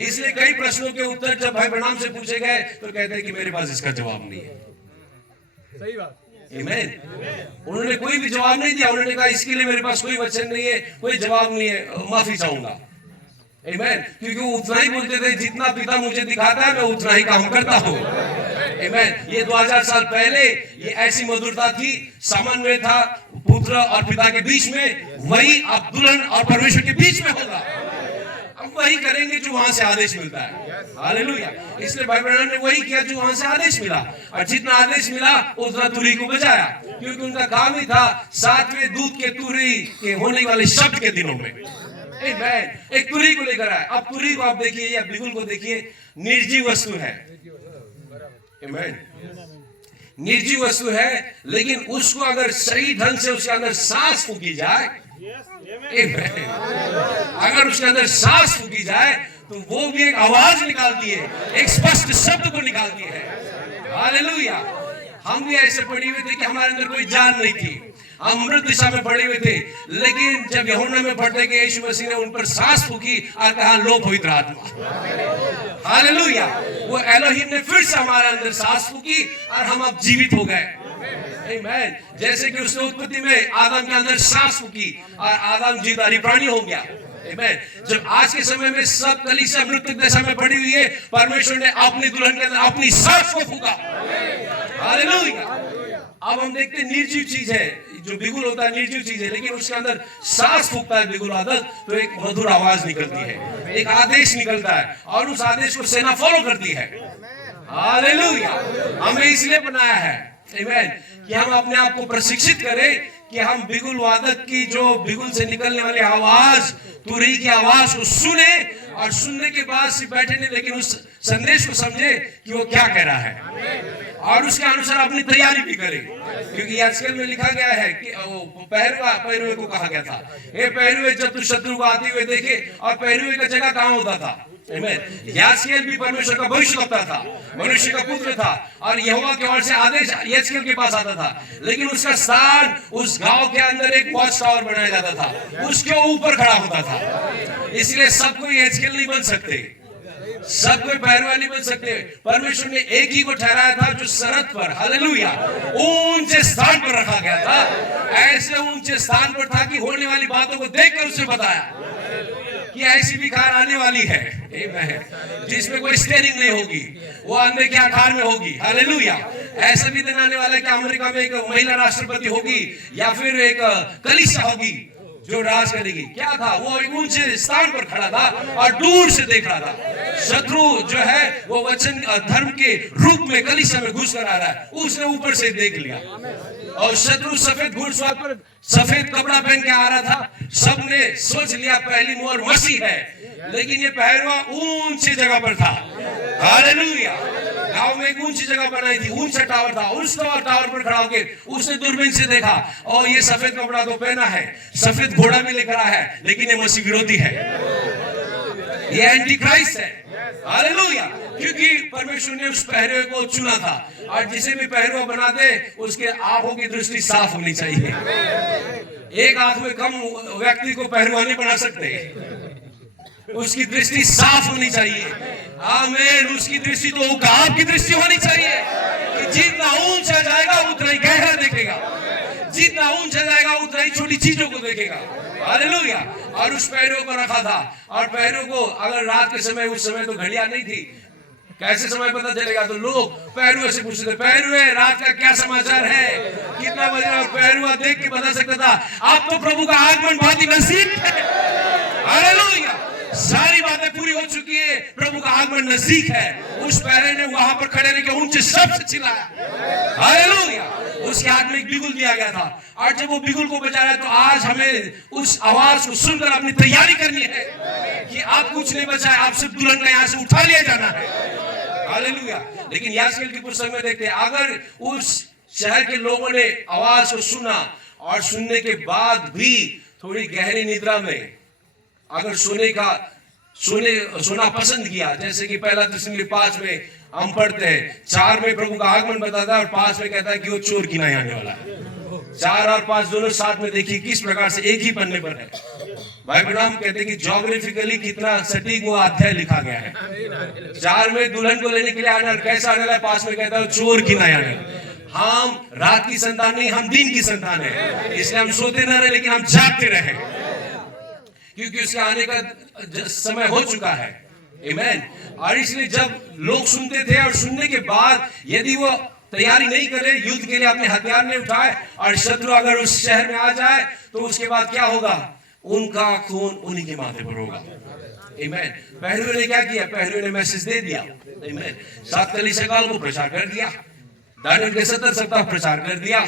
इसलिए कई प्रश्नों के उत्तर जब भाई ब्रैनम से पूछे गए तो कहते हैं कि मेरे पास इसका जवाब नहीं है। सही बात। आमीन। उन्होंने कोई भी जवाब नहीं दिया। उन्होंने कहा इसके लिए मेरे पास कोई वचन नहीं है, कोई जवाब नहीं है, माफी चाहूंगा। आमीन। क्योंकि वो उतना ही बोलते थे जितना पिता मुझे दिखाता है मैं उतना ही काम करता हूँ। आमीन। ये 2000 साल पहले ये ऐसी मधुरता थी, समन्वय था पुत्र और पिता के बीच में, वही अब दुल्हन और परमेश्वर के बीच में होगा। हम वही करेंगे जो वहां से आदेश मिलता है। हालेलुया। इसलिए भाई ब्रैनम ने वही किया जो वहां से आदेश मिला, और जितना आदेश मिला उतना तुरही को बजाया, क्योंकि उनका काम ही था 7वें दूत के तुरही के होने वाले शब्द के दिनों में एक तुरही को लेकर आए। अब तुरही को आप देखिए या बिगुल को देखिए, निर्जीव वस्तु है। निर्जीव वस्तु है, लेकिन उसको अगर सही ढंग से उसके अंदर सांस फूकी जाए, अगर उसके अंदर सांस फूकी जाए तो वो भी एक आवाज निकालती है, एक स्पष्ट शब्द को निकालती है। हालेलुया। हम भी ऐसे पढ़े हुए थे कि हमारे अंदर कोई जान नहीं थी, हम मृत दिशा में पड़े हुए थे, लेकिन जब यूहन्ना में पढ़ते कि यीशु मसीह ने उन पर सांस फूकी और कहा लो पवित्र आत्मा। हालेलुया। वो एलोहिम ने फिर से हमारे अंदर सांस फूकी और हम अब जीवित हो गए। आमीन। जैसे कि उसने उत्पत्ति में आदम के अंदर सांस फूकी और आदम जीवधारी प्राणी हो गया। आमीन। जब आज के समय में सब कलीसिया मृत दशा में पड़ी हुई है, परमेश्वर ने अपनी दुल्हन के अंदर अपनी सांस को फूका। हालेलुया। अब हम देखते हैं निर्जीव चीज है, जो बिगुल होता है निर्जीव चीज है, लेकिन उसके अंदर सांस फूकता है बिगुल वादक, तो एक मधुर आवाज निकलती है, एक आदेश निकलता है, और उस आदेश को सेना फॉलो करती है। हालेलुया। हमें इसलिए बनाया है आमीन कि हम अपने आप को प्रशिक्षित करें कि हम बिगुल वादक की जो बिगुल से निकलने वाली आवाज, तुरही की आवाज को सुने, और सुनने के बाद सिर्फ बैठे नहीं, लेकिन उस संदेश को समझे कि वो क्या कह रहा है, और उसके अनुसार अपनी तैयारी भी करें। क्योंकि आजकल में लिखा गया है कि पहरुए को कहा गया था, हे पहरुए जब तू शत्रु को आते हुए देखे, और पहरुए का जगह कहाँ होता था? याजकेल भी परमेश्वर का भविष्यवक्ता था, मनुष्य का पुत्र था, और यहोवा की ओर से आदेश याजकेल के पास आता था, लेकिन उसका स्थान उस गांव के अंदर एक वॉच टावर बनाया जाता था, उसके ऊपर खड़ा होता था। इसलिए सब कोई याजकेल नहीं बन सकते, सब कोई पहरुआ नहीं बन सकते। परमेश्वर ने एक ही को ठहराया था जो सरहद पर, हालेलुया, ऊंचे स्थान पर रखा गया था। ऐसे ऊंचे स्थान पर था कि होने वाली बातों को देखकर उसे बताया कि ऐसी भी कार आने वाली है जिसमें कोई स्टीयरिंग नहीं होगी, वो अंधे के आकार में होगी। हालेलुया। ऐसा भी दिन आने वाला है कि अमेरिका में एक महिला राष्ट्रपति होगी, या फिर एक कलीसिया होगी जो राज करेगी। क्या था? वो एक ऊंचे स्थान पर खड़ा था और दूर से देख रहा था। शत्रु जो है वो वचन धर्म के रूप में कलीसिया में घुस कर आ रहा है, उसने ऊपर से देख लिया, और शत्रु सफेद घुड़सवार पर सफेद कपड़ा पहन के आ रहा था। सबने सोच लिया पहली मोहर मसीह है, लेकिन ये पहरुआ ऊंची जगह पर था। हालेलुया। गांव में एक ऊंची जगह बनाई थी, ऊंचा टावर था, उस टावर पर खड़ा होकर उसने दूरबीन से देखा, और ये सफेद कपड़ा तो पहना है, सफेद घोड़ा भी लेकर आया है, लेकिन ये मसीह विरोधी है, ये एंटी क्राइस्ट है। हालेलुया। क्योंकि परमेश्वर ने उस पहरुए को चुना था, और जिसे भी पहरुआ बना दे उसके आंखों की दृष्टि साफ होनी चाहिए। एक आंख में कम व्यक्ति को पहलवान नहीं बना सकते। उसकी दृष्टि साफ होनी चाहिए। आमीन। उसकी दृष्टि तो उकाब की दृष्टि होनी चाहिए कि जितना ऊंचा जाएगा उतना ही गहरा देखेगा, जितना ऊंचा जाएगा उतना ही छोटी चीजों को देखेगा। हालेलुया। और उस पैरों को रखा था, और पैरों को अगर रात के समय, उस समय तो घड़ियां नहीं थी, कैसे समय पता चलेगा? तो लोग पैरुए से पूछते थे, पैरुए रात का क्या समाचार है, कितना बजे? और पैरुआ देख के बता सकता था अब तो प्रभु का आगमन बहुत ही नजदीक है। हालेलुया। सारी बातें पूरी हो चुकी है, प्रभु का आगमन नजदीक है। उस पैरे ने वहां पर खड़े रह के ऊंचे शब्द से चिल्लाया। हालेलुया। उसके हाथ में एक बिगुल दिया गया था, और जब वो बिगुल को बजाया तो आज हमें उस आवाज को सुनकर अपनी तैयारी करनी है कि आप कुछ नहीं बचा है, आप सिर्फ दुल्हन का यहाँ से उठा लिया जाना है। हालेलुया। लेकिन याजकेल की पुस्तक में देखते हैं, अगर उस शहर के लोगों ने आवाज को सुना और सुनने के बाद भी थोड़ी गहरी निद्रा में अगर सोना पसंद किया, जैसे कि पहला तिमोथी 5 में हम पढ़ते हैं, 4 में प्रभु का आगमन बताता है और 5 में कहता है कि वो चोर की नहीं आने वाला है। 4 और 5 दोनों साथ में देखिए किस प्रकार से एक ही पन्ने पर है। भाई ब्रह्म कहते हैं कि ज्योग्राफिकली कितना सटीक वो अध्याय लिखा गया है। 4 में दुल्हन को लेने के लिए आना, कैसा आने वाला, 5 में कहता है चोर की नहीं आने। हम रात की संतान नहीं, हम दिन की संतान है, इसलिए हम सोते न रहे लेकिन हम जागते रहे, क्योंकि उसके आने का समय हो चुका है। आमीन। और इसलिए जब लोग सुनते थे और सुनने के बाद यदि वो तैयारी नहीं करे, युद्ध के लिए अपने हथियार नहीं उठाए और शत्रु अगर उस शहर में आ जाए, तो उसके बाद क्या होगा? उनका खून उन्हीं के माथे पर होगा। आमीन। पहलुओं ने क्या किया? पहलुओं ने मैसेज दे दिया। आमीन। 7 कलीसिया को प्रचार कर दिया, दानियल के 70 सप्ताह प्रचार कर दिया,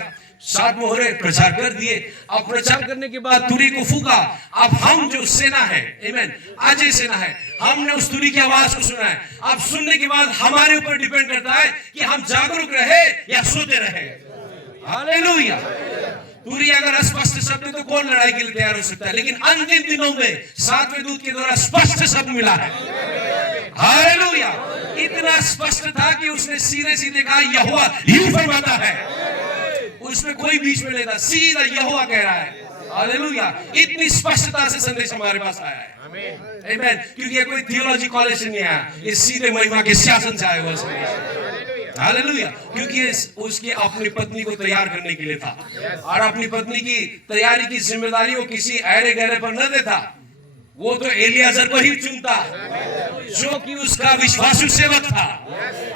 7 मोहरे प्रचार कर दिए। अब प्रचार करने के बाद तुरी को फूका। अब हम जो सेना है, आमीन, अजय सेना है, हमने उस तुरी की आवाज को सुना है। अब सुनने के बाद हमारे ऊपर डिपेंड करता है कि हम जागरूक रहे या सोते रहे। हालेलुया। तुरी अगर स्पष्ट शब्द है तो कौन लड़ाई के लिए तैयार हो सकता है? लेकिन अंतिम दिनों में 7वें दूत के द्वारा स्पष्ट शब्द मिला है। हालेलुया। इतना स्पष्ट था कि उसने सीधे सीधे कहा यहोवा यूं फरमाता है, उसमें कोई बीच में नहीं था, सीधा यहोवा कह रहा है। हालेलुया। इतनी स्पष्टता से संदेश हमारे पास आया है। आमीन। क्योंकि ये कोई थियोलॉजी कॉलेज से नहीं आया, ये सीधे महिमा के शासन से आया हुआ संदेश। हालेलुया। क्योंकि उसकी अपनी पत्नी को तैयार करने के लिए था, और अपनी पत्नी की तैयारी की जिम्मेदारी वो किसी ऐरे गहरे पर न देता, वो तो एलियाजर को ही चुनता जो कि उसका विश्वासु सेवक था,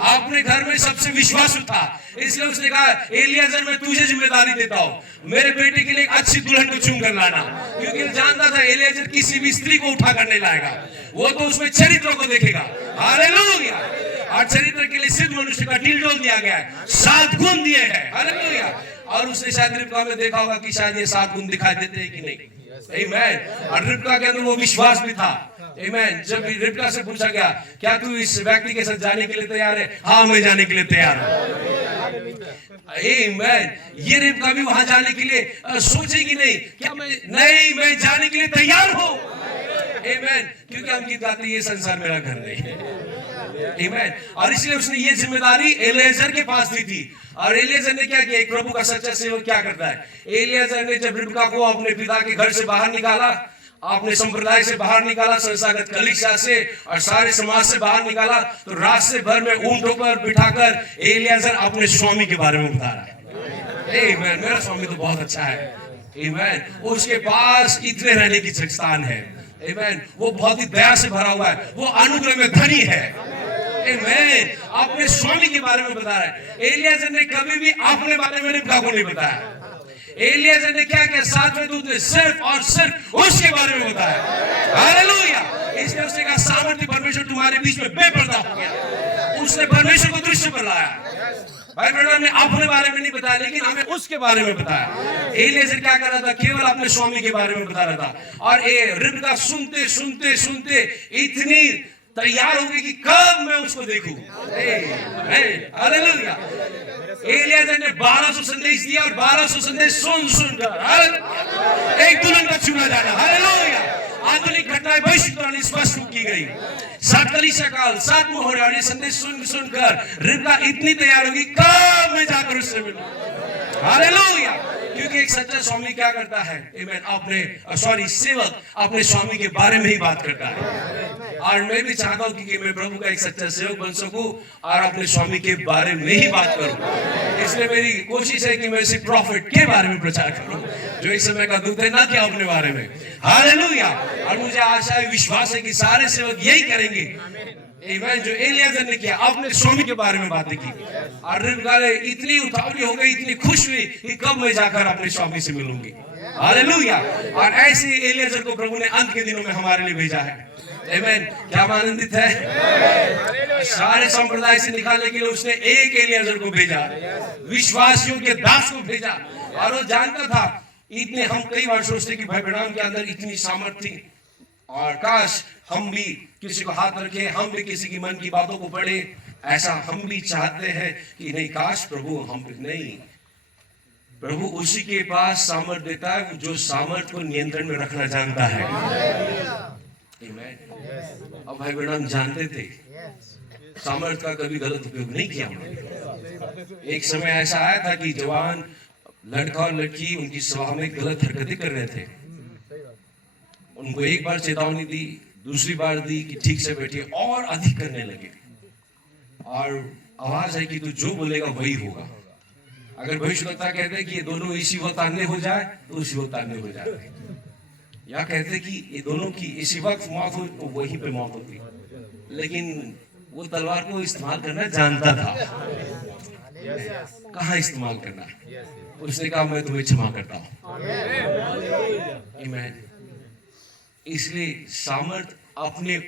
अपने घर में सबसे विश्वासु था। इसलिए उसने कहा एलियाजर मैं तुझे जिम्मेदारी देता हूँ, मेरे बेटे के लिए एक अच्छी दुल्हन को चुन कर लाना, क्योंकि जानता था एलियाजर किसी भी स्त्री को उठा कर नहीं लाएगा, वो तो उसमें चरित्र को देखेगा। हालेलुया। और चरित्र के लिए सिद्ध मनुष्य का ढील दिया गया है, 7 गुण दिए हैं। हालेलुया। और उसने शायद रिबका में देखा होगा कि शायद ये 7 गुण दिखाई देते हैं कि नहीं। आमीन। और रिबका के अंदर वो विश्वास भी था। आमीन। जब रिबका से पूछा गया क्या तू इस व्यक्ति के साथ जाने के लिए तैयार है? हाँ मैं जाने के लिए तैयार हूं। आमीन। ये रिबका भी वहां जाने के लिए सोचेगी नहीं क्या मैं जाने के लिए तैयार हूं। आमीन। क्योंकि हम गीत गाते ये संसार मेरा घर नहीं है। आमीन। और इसलिए उसने ये जिम्मेदारी एलियाजर के पास दी थी। और एलियाजर ने क्या किया? एक प्रभु का सच्चा सेवक क्या करता है? एलियाजर ने जब रिबका को अपने पिता के घर से बाहर निकाला, अपने संप्रदाय से बाहर निकाला, संस्थागत कलीसिया से और सारे समाज से बाहर निकाला, तो रास्ते भर में ऊंटों पर बिठाकर एलियाजर अपने स्वामी के बारे में बता रहा है। आमीन। मेरा स्वामी तो बहुत अच्छा है। आमीन। उसके पास इतने रहने की स्थान है। आमीन। वो बहुत ही दया से भरा हुआ है, वो अनुग्रह में धनी है। आमीन। अपने स्वामी के बारे में बता रहा है। एलियाजर ने कभी भी अपने बारे में रिबका को नहीं बताया। एलियाजर ने क्या किया? 7वें दूत ने सिर्फ और सिर्फ उसके बारे में बताया। हालेलुया। इसलिए उसने कहा सामर्थ्य परमेश्वर तुम्हारे बीच में बेपर्दा हो गया। उसने परमेश्वर को दृश्य पर लाया। भाई ब्रदर ने अपने बारे में नहीं बताया, लेकिन हमें उसके बारे में बताया। एलियाजर क्या कर रहा था? केवल अपने स्वामी के बारे में बता रहा था। और रिबका सुनते सुनते सुनते इतनी तैयार होगी कि कब मैं उसको देखूं। हालेलुया। एलियाजर ने 1200 संदेश दिया और 1200 संदेश सुनकर एक दुल्हन का चुना जाना। हालेलुया। आधुनिक घटनाएं भविष्यवाणी स्पष्ट की गई। 7 कलीसिया काल, 7 मोहरे और ये संदेश सुनकर रिबका इतनी तैयार होगी कब मैं जाकर उससे मिलूं। हालेलुया। क्योंकि एक सच्चा स्वामी क्या करता है, सेवक अपने स्वामी के बारे में ही बात करता है। और मैं भी चाहता हूँ कि मैं प्रभु का एक सच्चा सेवक बन सकूं और अपने स्वामी के बारे में ही बात करूं। इसलिए मेरी कोशिश है कि मैं सिर्फ प्रॉफिट के बारे में प्रचार करूं, जो इस समय का दूत है, ना कि अपने बारे में। हालेलुया। और मुझे आशा है, विश्वास है कि सारे सेवक यही करेंगे। आमीन। जो एलियाजर ने किया, अपने स्वामी के बारे में बातें की, और रिबका इतनी उतावली हो गई, इतनी खुश हुई कि कब मैं जाकर अपने स्वामी से मिलूंगी। हालेलुया। और ऐसे एलियाजर को प्रभु ने अंत के दिनों में हमारे लिए भेजा है। आमीन। क्या आनंदित है। सारे संप्रदाय से निकालने के लिए उसने एक एलियाजर को भेजा, विश्वासियों के दास को भेजा। और वो जानता था, इतने हम कई बार सोचते कि भाई ब्रैनम के अंदर इतनी सामर्थ्य थी, और काश हम भी किसी को हाथ रखे, हम भी किसी की मन की बातों को पढ़े। ऐसा हम भी चाहते हैं कि नहीं, काश प्रभु हम नहीं। प्रभु उसी के पास सामर्थ्य देता है जो सामर्थ्य को नियंत्रण में रखना जानता है। अब भाई ब्रैनम जानते थे, सामर्थ्य का कभी गलत उपयोग नहीं किया उन्होंने। एक समय ऐसा आया था कि जवान लड़का और लड़की उनकी सभा में गलत हरकतें कर रहे थे। उनको एक बार चेतावनी दी, दूसरी बार दी कि ठीक से बैठिए, और अधिक करने लगे। और आवाज है कि तू जो बोलेगा वही होगा। अगर भविष्यवक्ता कहते हैं कि ये दोनों इसी वक्त आने हो जाए, तो उसी वक्त आने हो जाए। या कहते कि ये दोनों की इसी वक्त मौत हो, तो वहीं पे मौत होती। लेकिन वो तलवार को इस्तेमाल करना जानता था, कहाँ इस्तेमाल करना। उसने कहा, मैं तुम्हें क्षमा करता हूँ। आमीन। इसलिए सामर्थ अपने,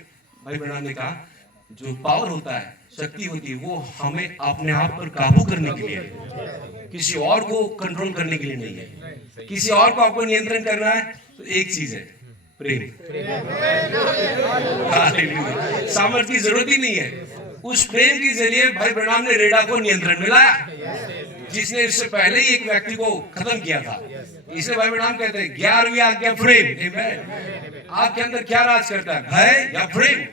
भाई ब्रैनम ने कहा, जो पावर होता है, शक्ति होती है, वो हमें अपने आप पर काबू करने के लिए है, किसी और को कंट्रोल करने के लिए नहीं है। किसी और को आपको नियंत्रण करना है तो एक चीज है, प्रेम। हालेलुया। सामर्थ की जरूरत ही नहीं है। उस प्रेम के जरिए भाई ब्रैनम ने रेडा को नियंत्रण में लाया, जिसने इससे पहले ही एक व्यक्ति को खत्म किया था। इसलिए भाई ब्रैनम कहते हैं 11वीं आज्ञा प्रेम। आमीन। आपके अंदर क्या राज करता है, भय या प्रेम?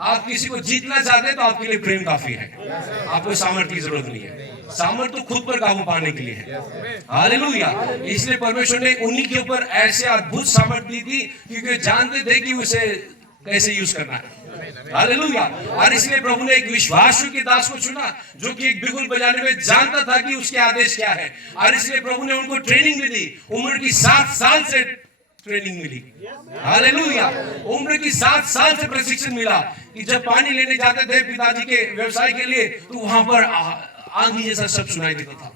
आप किसी को जीतना चाहते हैं तो आपके लिए प्रेम काफी है, आपको सामर्थ्य की जरूरत नहीं है। सामर्थ्य तो खुद पर काबू पाने के लिए है। हालेलुया। इसलिए परमेश्वर ने उन्हीं के ऊपर ऐसे अद्भुत सामर्थ्य दी थी, क्योंकि जानते थे कि उसे कैसे यूज करना है। हालेलुया। और इसलिए प्रभु ने एक विश्वासियों के दास को चुना, जो कि एक बिगुल बजाने में जानता था कि उसके आदेश क्या है। और इसलिए प्रभु ने उनको ट्रेनिंग भी दी। उम्र की 7 साल से ट्रेनिंग मिली। हालेलुया। उम्र की 7 साल से प्रशिक्षण मिला कि जब पानी लेने जाते थे पिताजी के व्यवसाय के लिए, तो वहां पर आंधी जैसा सब सुनाई देता था।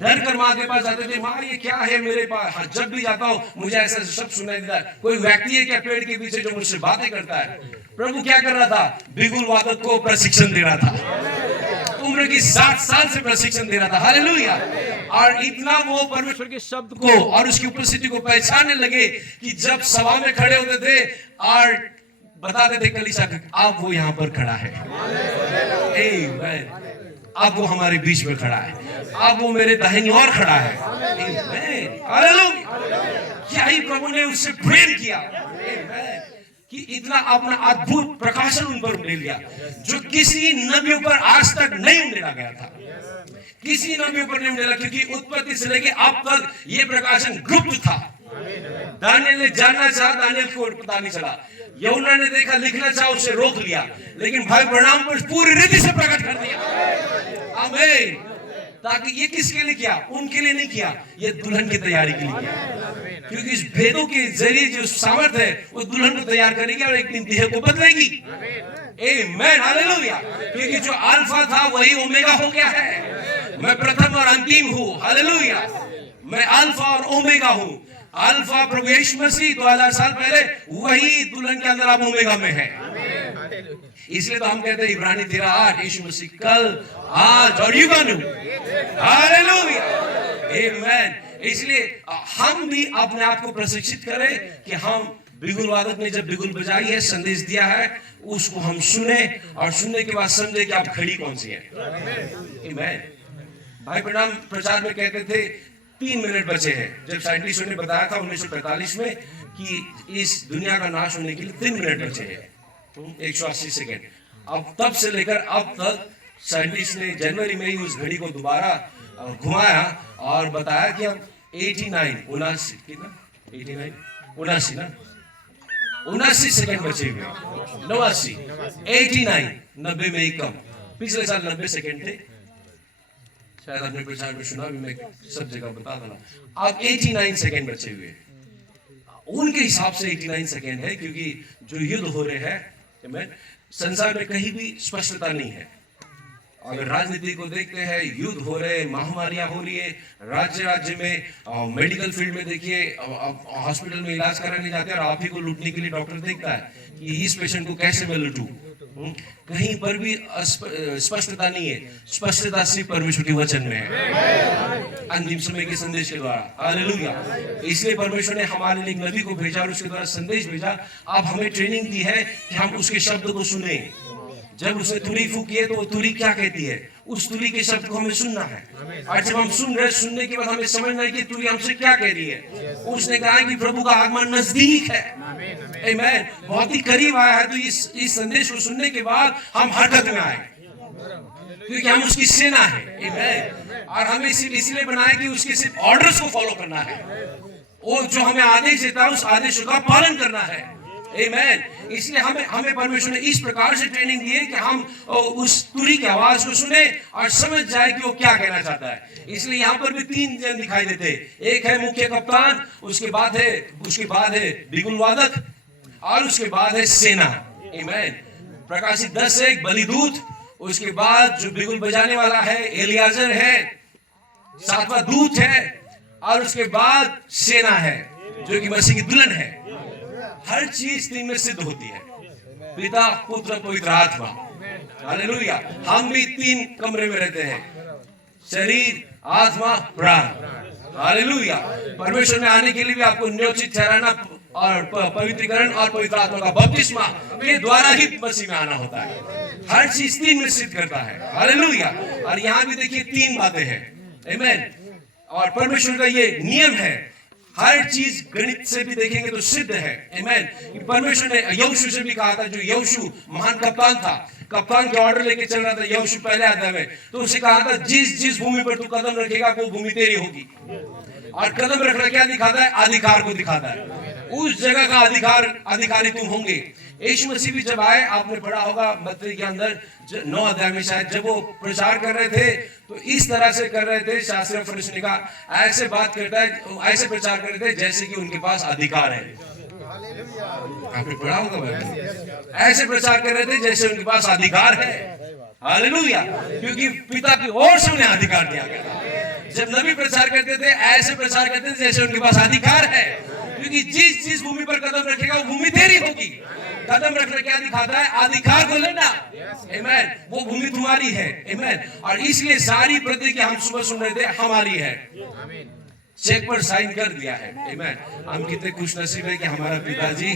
डर कर माँ के पास जाते थे, माँ ये क्या है मेरे पास? जब भी जाता हूँ मुझे ऐसा सब सुनाई देता है। कोई व्यक्ति है क्या पेड़ के पीछे जो मुझसे बातें करता है? प्रभु क्या कर रहा था? बिगुल वादक को प्रशिक्षण दे रहा था। उम्र की 7 साल से प्रशिक्षण दे रहा था। हालेलुया। और इतना वो परमेश्वर के शब्द को और उसकी उपस्थिति को पहचानने लगे कि जब सभा में खड़े होते थे और बताते थे कलीसिया, अब वो यहाँ पर खड़ा है, अब वो हमारे बीच में खड़ा है, अब वो मेरे दाहिनी ओर खड़ा है। क्या ही प्रभु ने उससे प्रेम किया कि इतना अपना अद्भुत प्रकाशन उन पर ले लिया, जो किसी नबियों पर आज तक नहीं उंडेला गया था। किसी नबियों पर नहीं उंडेला, क्योंकि उत्पत्ति से लेके अब तक ये प्रकाशन गुप्त था। दानियल ने जानना चाहा, दानियल को पता नहीं चला। यूहन्ना ने देखा, लिखना चाहा, उसे रोक लिया। लेकिन भाई ब्रैनम को पूरी रीति से प्रकट कर दिया। आमीन। ताकि ये किसके लिए किया? उनके लिए नहीं किया, ये दुल्हन की तैयारी के लिए किया। क्योंकि इस भेदों के जरिए जो सामर्थ्य है, वो दुल्हन को तैयार करेगी और एक दिन देह को बदलेगी। आमीन। हालेलुया। क्योंकि जो अल्फा था वही ओमेगा हो गया है। मैं प्रथम और अंतिम हूँ। हालेलुया। मैं अल्फा और ओमेगा हूँ। अल्फा प्रभु यीशु मसीह 2000 साल पहले, वही दुल्हन के अंदर अब ओमेगा में है। इसलिए तो हम कहते हैं इब्रानी 13:8, यीशु मसीह कल, आज और युगानु। हालेलुया। आमीन। इसलिए हम भी अपने आप को प्रशिक्षित करें कि हम बिगुल वादक ने जब बिगुल बजाई है, संदेश दिया है, उसको हम सुने और सुनने के बाद समझे कि आप खड़ी कौन सी है। आमीन। भाई ब्रैनम प्रचार में कहते थे 3 मिनट बचे हैं। जब साइंटिस्टों ने बताया था 1945 में कि इस दुनिया का नाश होने के लिए 3 मिनट बचे हैं, 180 सेकेंड। अब तब से लेकर अब तक साइंटिस्ट ने जनवरी में ही उस घड़ी को दोबारा घुमाया और बताया कि अब 89 79 कितना 89 79 ना 79 सेकंड बचे हुए 89 89 90 में ही कम। पिछले साल 90 सेकंड थे, शायद आपने प्रचार में सुना भी, मैं सब जगह बता दूंगा। अब 89 सेकंड बचे हुए, उनके हिसाब से 89 सेकंड है, क्योंकि जो युद्ध हो रहे हैं संसार में कहीं भी स्पष्टता नहीं है। अगर राजनीति को देखते हैं, युद्ध हो रहे, महामारियां हो रही है राज्य राज्य में, मेडिकल फील्ड में देखिए, हॉस्पिटल में इलाज कराने जाते हैं और आप ही को लूटने के लिए डॉक्टर देखता है कि इस पेशेंट को कैसे मैं लूटूं। कहीं पर भी स्पष्टता नहीं है, स्पष्टता सिर्फ परमेश्वर के वचन में है, अंतिम समय के संदेश के द्वारा। हालेलुया। इसलिए परमेश्वर ने हमारे लिए एक नबी को भेजा और उसके द्वारा संदेश भेजा। अब हमें ट्रेनिंग दी है कि हम उसके शब्द को सुने। जब उसने तुरी फूकी है तो वो तुरी क्या कहती है, उस तुरी के शब्द को हमें सुनना है। और जब हम सुन रहे, सुनने के बाद हमें समझना है कि तुरी हमसे क्या कह रही है। उसने कहा कि प्रभु का आगमन नजदीक है, आमीन, बहुत ही करीब आया है। तो इस संदेश को सुनने के बाद हम हरकत में आए, क्योंकि हम उसकी सेना है, आमीन। और हमें सिर्फ इसलिए बनाया कि उसके सिर्फ ऑर्डर्स को फॉलो करना है, वो जो हमें आदेश देता है उस आदेशों का पालन करना है, आमीन। इसलिए हमें परमेश्वर ने इस प्रकार से ट्रेनिंग दी है कि हम उस तुरी की आवाज को सुने और समझ जाए कि वो क्या कहना चाहता है। इसलिए यहाँ पर भी 3 जन दिखाई देते हैं। एक है मुख्य कप्तान, उसके बाद है बिगुल वादक, और उसके बाद है सेना, आमीन। प्रकाशित 10 से एक बलिदूत, उसके बाद जो बिगुल बजाने वाला है एलियाजर है, 7वां दूत है, और उसके बाद सेना है जो कि मसीह की दुल्हन है। हर चीज 3 में सिद्ध होती है, पिता पुत्र पवित्र आत्मा, हालेलुया। हम भी 3 कमरे में रहते हैं, शरीर आत्मा प्राण, हालेलुया। परमेश्वर में आने के लिए भी आपको नियोजित ठहराना और पवित्रीकरण और पवित्र आत्मा का बपतिस्मा के द्वारा ही मसीह में आना होता है। हर चीज 3 में सिद्ध करता है, हालेलुया। और यहाँ भी देखिए 3 बातें हैं, आमीन। और परमेश्वर का ये नियम है, हर चीज गणित से भी देखेंगे तो सिद्ध है, आमीन। परमेश्वर ने यहोशू से भी कहा था, जो यहोशू महान कप्तान था, कप्तान के ऑर्डर लेके चल रहा था यहोशू पहले अध्याय में, तो उसे कहा था जिस भूमि पर तू कदम रखेगा वो भूमि तेरी होगी। और कदम रखना क्या दिखाता है, अधिकार को दिखाता है, उस जगह का अधिकारी तुम होंगे। यीशु मसीह भी जब आए, आपने पढ़ा होगा मत्ती के अंदर 9 अध्याय में शायद, जब वो प्रचार कर रहे थे तो इस तरह से कर रहे थे, शास्त्री और फरीसी ने कहा ऐसे बात करता है, ऐसे प्रचार कर रहे थे जैसे कि उनके पास अधिकार है। आपने पढ़ा होगा, ऐसे प्रचार कर रहे थे जैसे उनके पास अधिकार है, हालेलुया, क्योंकि पिता की ओर से उन्हें अधिकार दिया गया। जब नबी प्रचार करते थे ऐसे प्रचार करते थे जैसे उनके पास अधिकार है, क्योंकि जिस भूमि पर कदम रखेगा वो भूमि तेरी होगी। कदम रखना क्या दिखाता है, अधिकार को लेना, आमीन। वो भूमि तुम्हारी है, आमीन। और इसलिए सारी प्रतिज्ञा हम सुबह सुन रहे थे हमारी है, चेक पर साइन कर दिया है, आमीन। हम कितने खुश नसीब है कि हमारा पिताजी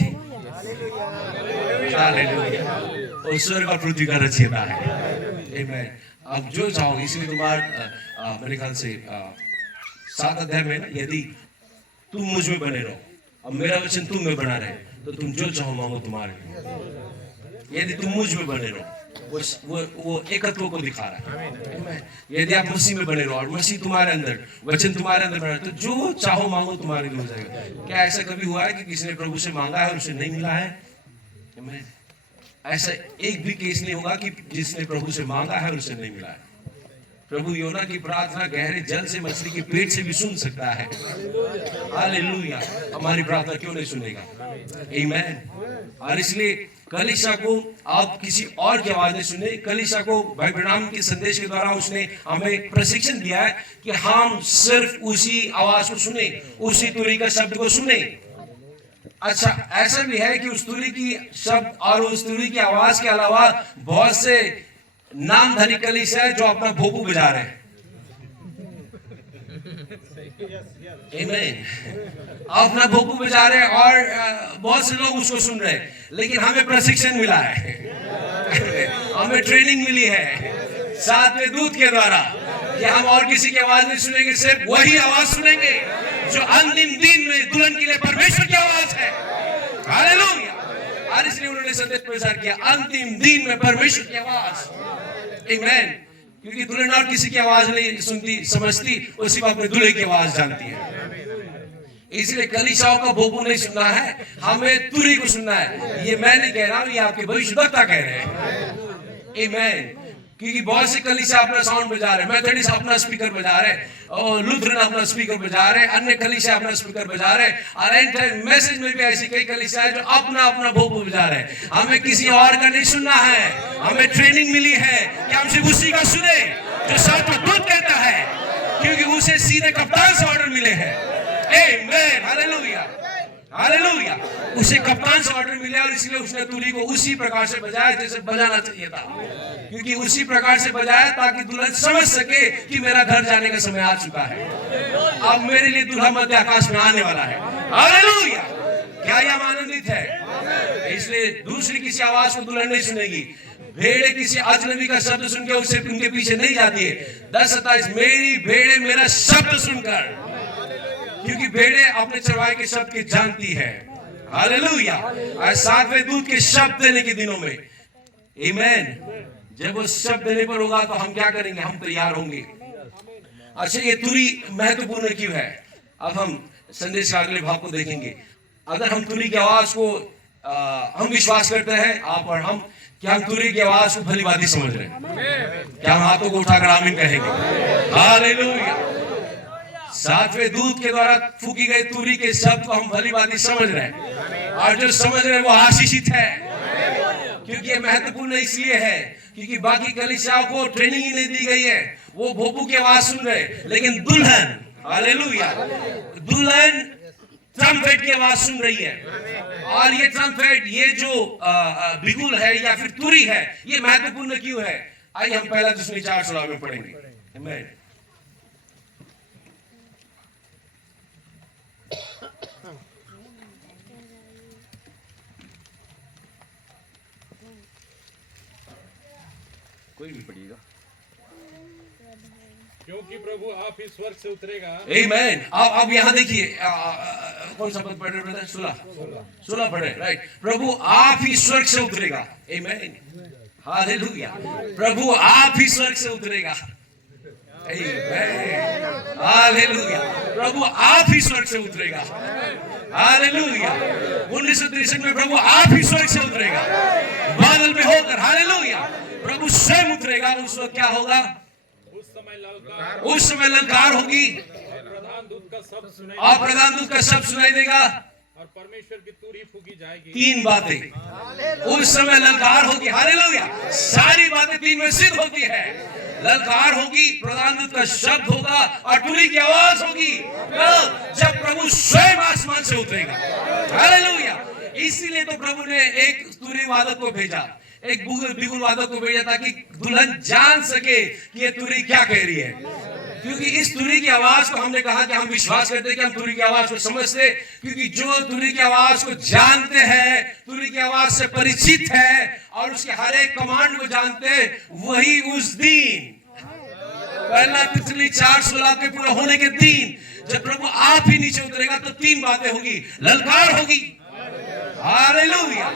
हालेलुया और स्वर्ग और पृथ्वी का रचयिता है, आमीन। अब जो चाहो, इसलिए तुम्हारा मेरे ख्याल से 7 अध्याय में ना, यदि तुम मुझ में बने रहो और मेरा वचन तुम में बना रहे तो तुम जो चाहो मांगो तुम्हारे। यदि तुम मुझ में बने रहो, वो एकत्व को दिखा रहा है। यदि आप मसीह में बने रहो और मसीह तुम्हारे अंदर, वचन तुम्हारे अंदर बना, तो जो चाहो मांगो तुम्हारे लिए हो जाएगा। क्या ऐसा कभी हुआ है कि किसी ने प्रभु से मांगा है और उसे नहीं मिला है? ऐसा एक भी केस नहीं होगा कि जिसने प्रभु से मांगा है और उसे नहीं मिला है। प्रभु योना की प्रार्थना गहरे जल से, मछली के पेट से भी सुन सकता है, हालेलुया। हमारी प्रार्थना क्यों नहीं सुनेगा, आमीन। और इसलिए कलीसिया को आप किसी और की आवाज नहीं सुने। कलीसिया को भाई ब्रैनम के संदेश के द्वारा उसने हमें प्रशिक्षण दिया है कि हम सिर्फ उसी आवाज को सुने, उसी तुरी का शब्द को सुने। अच्छा, ऐसा भी है कि उस तुरी की शब्द और उस तुरी की आवाज के अलावा बहुत से नामधारी कलीसिया है जो अपना भोपू बजा रहे हैं, आमीन। अपना भोपू बजा रहे हैं और बहुत से लोग उसको सुन रहे हैं, लेकिन हमें प्रशिक्षण मिला है, हमें ट्रेनिंग मिली है 7वें दूत के द्वारा कि हम और किसी की आवाज नहीं सुनेंगे, सिर्फ वही आवाज सुनेंगे जो अंतिम दिन में दुल्हन के लिए परमेश्वर की आवाज है, हालेलुया। और इसलिए उन्होंने संदेश प्रचार किया, अंतिम दिन में परमेश्वर की आवाज, आमीन। क्योंकि दुल्हन और किसी की आवाज नहीं सुनती समझती, वो सिर्फ अपने दूल्हे की आवाज जानती है, इसलिए कलीसियाओं का भोपू नहीं सुनना है, हमें तुरी को सुनना है। ये मैं नहीं कह रहा हूं, ये आपके भविष्यवक्ता कह रहे हैं। आमीन। क्योंकि बहुत से कलीसिया अपना साउंड बजा रहे, मेथोडिस्ट अपना स्पीकर बजा रहे, और लूथरन अपना स्पीकर बजा रहे, अन्य कलीसिया अपना स्पीकर बजा रहे, और एंड टाइम मैसेज में भी ऐसी कई कलीसिया है जो अपना अपना भोपू बजा रहे। हमें किसी और का नहीं सुनना है, हमें ट्रेनिंग मिली है कि हम सिर्फ उसी का सुने जो सातवां दूत कहता है, क्योंकि उसे सीधे कप्तान से ऑर्डर मिले हैं। आमीन, हालेलुया, हालेलुया। उसे कप्तान से ऑर्डर मिला और इसलिए उसने तुरी को उसी प्रकार से बजाया जैसे बजाना चाहिए था, क्योंकि उसी प्रकार से बजाया ताकि दुल्हन समझ सके कि मेरा घर जाने का समय आ चुका है, अब मेरे लिए दूल्हा मध्य आकाश में आने वाला है। हालेलुया। क्या यह आनंदित है? इसलिए दूसरी किसी आवाज को दुल्हन नहीं सुनेगी। भेड़े किसी अजनबी का शब्द सुनकर उसे उनके पीछे नहीं जाती है। 10:27 मेरी भेड़े मेरा शब्द सुनकर, क्योंकि भेड़े अपने चरवाहे के शब्द की जानती है। हालेलुया। और 7वें दूत के शब्द देने के दिनों में, आमीन, जब वो शब्द देने पर होगा तो हम क्या करेंगे? हम तैयार होंगे। अच्छा, ये तुरी महत्वपूर्ण क्यों है? अब हम संदेश के अगले भाग को देखेंगे। अगर हम तुरी की आवाज को हम विश्वास करते हैं, आप और हम, क्या हम तुरी की आवाज को भली भांति समझ रहे हैं? क्या हम हाथों को उठाकर आमीन कहेंगे? हालेलुया। 7वें दूत के द्वारा फूकी गई तुरी के शब्द को हम भली भांति समझ रहे हैं, और जो समझ रहे हैं वो आशीषित है। क्योंकि ये महत्वपूर्ण इसलिए है क्योंकि बाकी कलीसियाओं को ट्रेनिंग ही नहीं दी गई है, वो भोपू की आवाज सुन रहे, लेकिन दुल्हन, हालेलुया, दुल्हन ट्रम्पेट की आवाज सुन रही है। और ये ट्रम्पेट, ये जो बिगुल है या फिर तुरी है, ये महत्वपूर्ण क्यों है? आइए हम पहला दूसरी 4:16 में पढ़ेंगे। आमीन। कोई भी पढ़िएगा। क्योंकि प्रभु आप ही स्वर्ग से उतरेगा। आमीन। अब यहाँ देखिए, कौन सा पद पढ़ रहे हैं? 16 पढ़े, राइट। प्रभु आप ही स्वर्ग से उतरेगा। आमीन, हालेलुया। प्रभु आप ही स्वर्ग से उतरेगा। आमीन, हालेलुया। प्रभु आप ही स्वर्ग से उतरेगा। हालेलुया। 1963 में प्रभु आप ही स्वर्ग से उतरेगा बादल में होकर। हालेलुया। प्रभु स्वयं उतरेगा। उस वक्त क्या होगा? उस समय ललकार होगी, प्रधान दूत का शब्द सुनाई, और प्रधान दूत का शब्द सुनाई देगा, और परमेश्वर की तुरी फूकी जाएगी। 3 बातें। उस समय ललकार होगी। हालेलुया। सारी बातें 3 में सिद्ध होती है। ललकार होगी, प्रधान दूत का शब्द होगा, और तुरी की आवाज होगी जब प्रभु स्वयं आसमान से उतरेगा। हालेलुया। इसीलिए तो प्रभु ने एक तुरी वादक को भेजा, एक बिगुल वादक को भेजा, ताकि दुल्हन जान सके कि ये तुरी क्या कह रही है। क्योंकि इस तुरी की आवाज को, हमने कहा कि हम विश्वास करते हैं कि हम तुरी की आवाज को समझते, क्योंकि जो तुरी की आवाज को जानते हैं, तुरी की आवाज से परिचित है, और उसके हर एक कमांड को जानते हैं, वही उस दिन, पहला तितली 4:16 के पूरा होने के दिन, जब प्रभु आप ही नीचे उतरेगा, तो 3 बातें होगी। ललकार होगी, हालेलुया,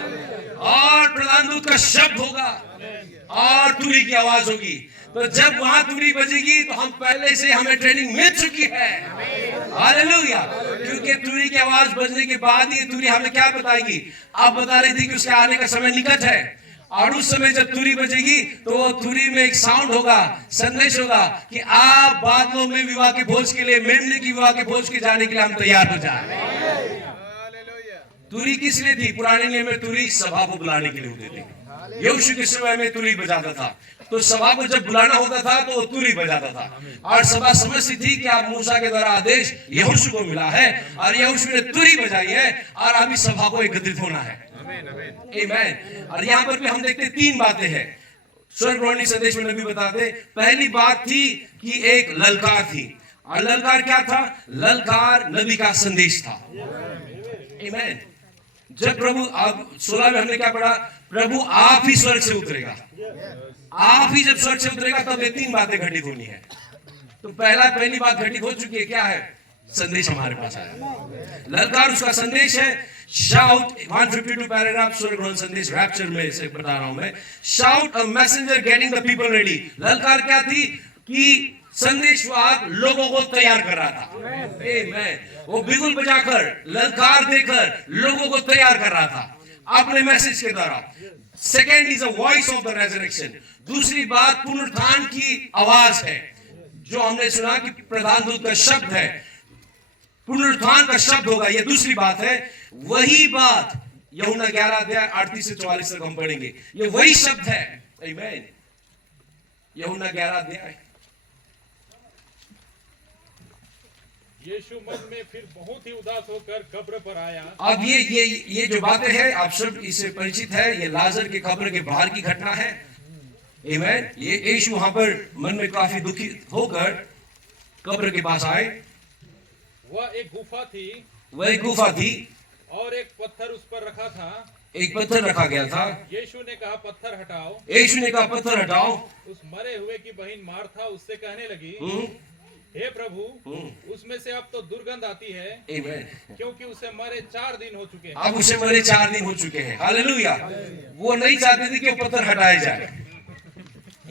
और प्रधान दूत का शब्द होगा, और तुरी की आवाज होगी। तो जब वहां तुरी बजेगी तो हम पहले से, हमें ट्रेनिंग मिल चुकी है। हालेलुया। क्योंकि तुरी की आवाज बजने के बाद ही तुरी हमें क्या बताएगी? आप बता रही थी कि उसके आने का समय निकट है, और उस समय जब तुरी बजेगी तो तुरी में एक साउंड होगा, संदेश होगा कि आप बादलों में विवाह के भोज के लिए, मेमने की विवाह के भोज के जाने के लिए हम तैयार हो जाए। तुरी किस लिए थी? पुराने नियम में तुरी सभा को बुलाने के लिए होती थी। यहोशू के समय में तुरी बजाता था, तो सभा को जब बुलाना होता था तो वो तुरी बजाता था, और सभा समझती थी कि आप मूसा के द्वारा आदेश यहोशू को मिला है, और यहोशू ने तुरी बजाई है, और अभी सभा को एकत्रित होना है। आमीन। और यहाँ पर भी हम देखते 3 बातें हैं। स्वर्गवाणी संदेश में नबी बताते, पहली बात थी कि एक ललकार थी, और ललकार क्या था? ललकार नबी का संदेश था। आमीन। जब प्रभु, अब 16 में हमने क्या पढ़ा? प्रभु आप ही स्वर्ग से उतरेगा। आप ही जब स्वर्ग से उतरेगा तब ये 3 बातें घटित होनी है। तो पहली बात घटित हो चुकी है। क्या है? संदेश हमारे पास आया। ललकार उसका संदेश है। शाउट, 152 पैराग्राफ स्वर्ग संदेश रैप्चर में से बता रहा हूं मैं। Shout, a messenger getting the people ready. ललकार क्या थी? कि संदेशवाहक लोगों को तैयार कर रहा था। आमीन। वो बिगुल बजाकर, ललकार देकर लोगों को तैयार कर रहा था अपने मैसेज के द्वारा। Second is a voice of the resurrection. दूसरी बात पुनरुत्थान की आवाज है, जो हमने सुना कि प्रधान दूत का शब्द है, पुनरुत्थान का शब्द होगा, यह दूसरी बात है। वही बात यूहन्ना 11 अध्याय 38 से 44 तक हम पढ़ेंगे। ये वही शब्द है। आमीन। यूहन्ना 11 अध्याय। यीशु मन में फिर बहुत ही उदास होकर कब्र पर आया। अब ये जो बातें हैं आप सब इससे परिचित है। ये लाजर के कब्र के बाहर की घटना है। आमीन। ये यीशु वहां पर मन में काफी दुखी होकर कब्र के पास आए। वह एक गुफा थी, वह एक गुफा थी और एक पत्थर उस पर रखा था। एक पत्थर रखा गया था। यीशु ने कहा, पत्थर हटाओ। यीशु ने कहा, पत्थर हटाओ। उस मरे हुए की बहन मार्था उससे कहने लगी, हे प्रभु, उसमें से अब तो दुर्गंध आती है, आमीन। क्योंकि उसे मरे 4 दिन हो चुके हैं। अब उसे मरे 4 दिन हो चुके हैं। हालेलुया। वो नहीं चाहते थे कि वो पत्थर हटाया जाए।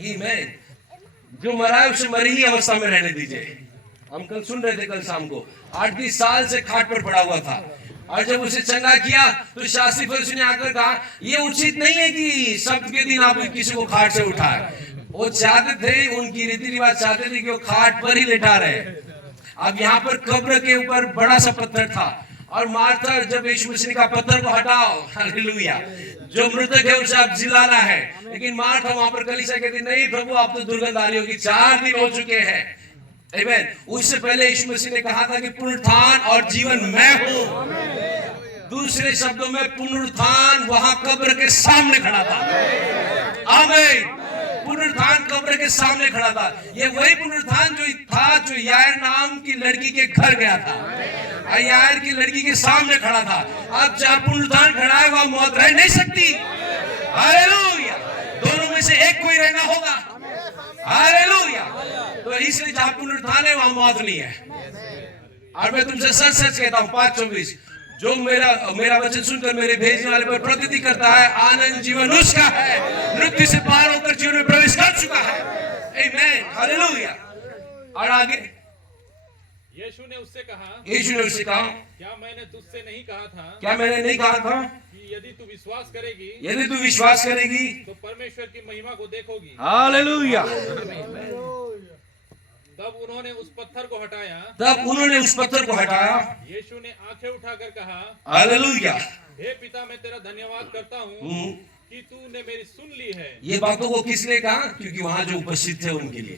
आमीन। जो मरा है उसे मरी ही अवस्था में रहने दीजिए। हम कल सुन रहे थे, कल शाम को 8-10 साल से खाट पर पड़ा हुआ था, और जब उसे चंगा किया तो शास्त्री फरीसी ने आकर कहा, ये उचित नहीं है कि सब्त के दिन आप किसी को खाट से उठाए। वो चाहते थे, उनकी रीति रिवाज चाहते थे कि वो खाट पर ही लेटा रहे। अब यहाँ पर कब्र के ऊपर बड़ा सा पत्थर था, और मार्था जब यीशु मसीह ने कहा, पत्थर को हटाओ, हालेलुया, जो मृतक है उसे आप जिलाना है। लेकिन मार्था वहां पर कलीसिया कहती, नहीं प्रभु, आप तो दुर्गंध आ रही होगी, 4 दिन हो चुके हैं। आमीन। उससे पहले यीशु मसीह ने कहा था कि पुनरुत्थान और जीवन मैं हूं। दूसरे शब्दों में पुनरुत्थान वहां कब्र के सामने खड़ा था। आमीन। पुनरुत्थान कब्र के सामने खड़ा था। ये वही पुनरुत्थान जो था जो यायर नाम की लड़की के घर गया था। यायर की लड़की के सामने खड़ा था। अब जहां पुनरुत्थान खड़ा है वहां मौत रह नहीं सकती। हालेलुया। दोनों में से एक कोई रहना होगा। हालेलुया। तो इसलिए जहां पुनरुत्थान है वहां मौत नहीं है। और मैं तुमसे सच सच कहता हूं, 5:24, जो मेरा वचन सुनकर मेरे भेजने वाले पर प्रतिज्ञा करता है, आनंद जीवन उसका है, मृत्यु से पार होकर जीवन में प्रवेश कर चुका है। आमीन। हालेलुया। और आगे यीशु ने उससे कहा, क्या मैंने तुझसे नहीं कहा था, मैंने नहीं कहा था कि यदि तू विश्वास करेगी, तो परमेश्वर की महिमा को देखोगी। हालेलुया। तब उन्होंने उस पत्थर को हटाया। यीशु ने आंखें उठाकर कहा, हालेलुया। हे पिता, मैं तेरा धन्यवाद करता हूँ कि तूने मेरी सुन ली है। ये बातों को किसने कहा? क्योंकि वहां जो उपस्थित थे उनके लिए।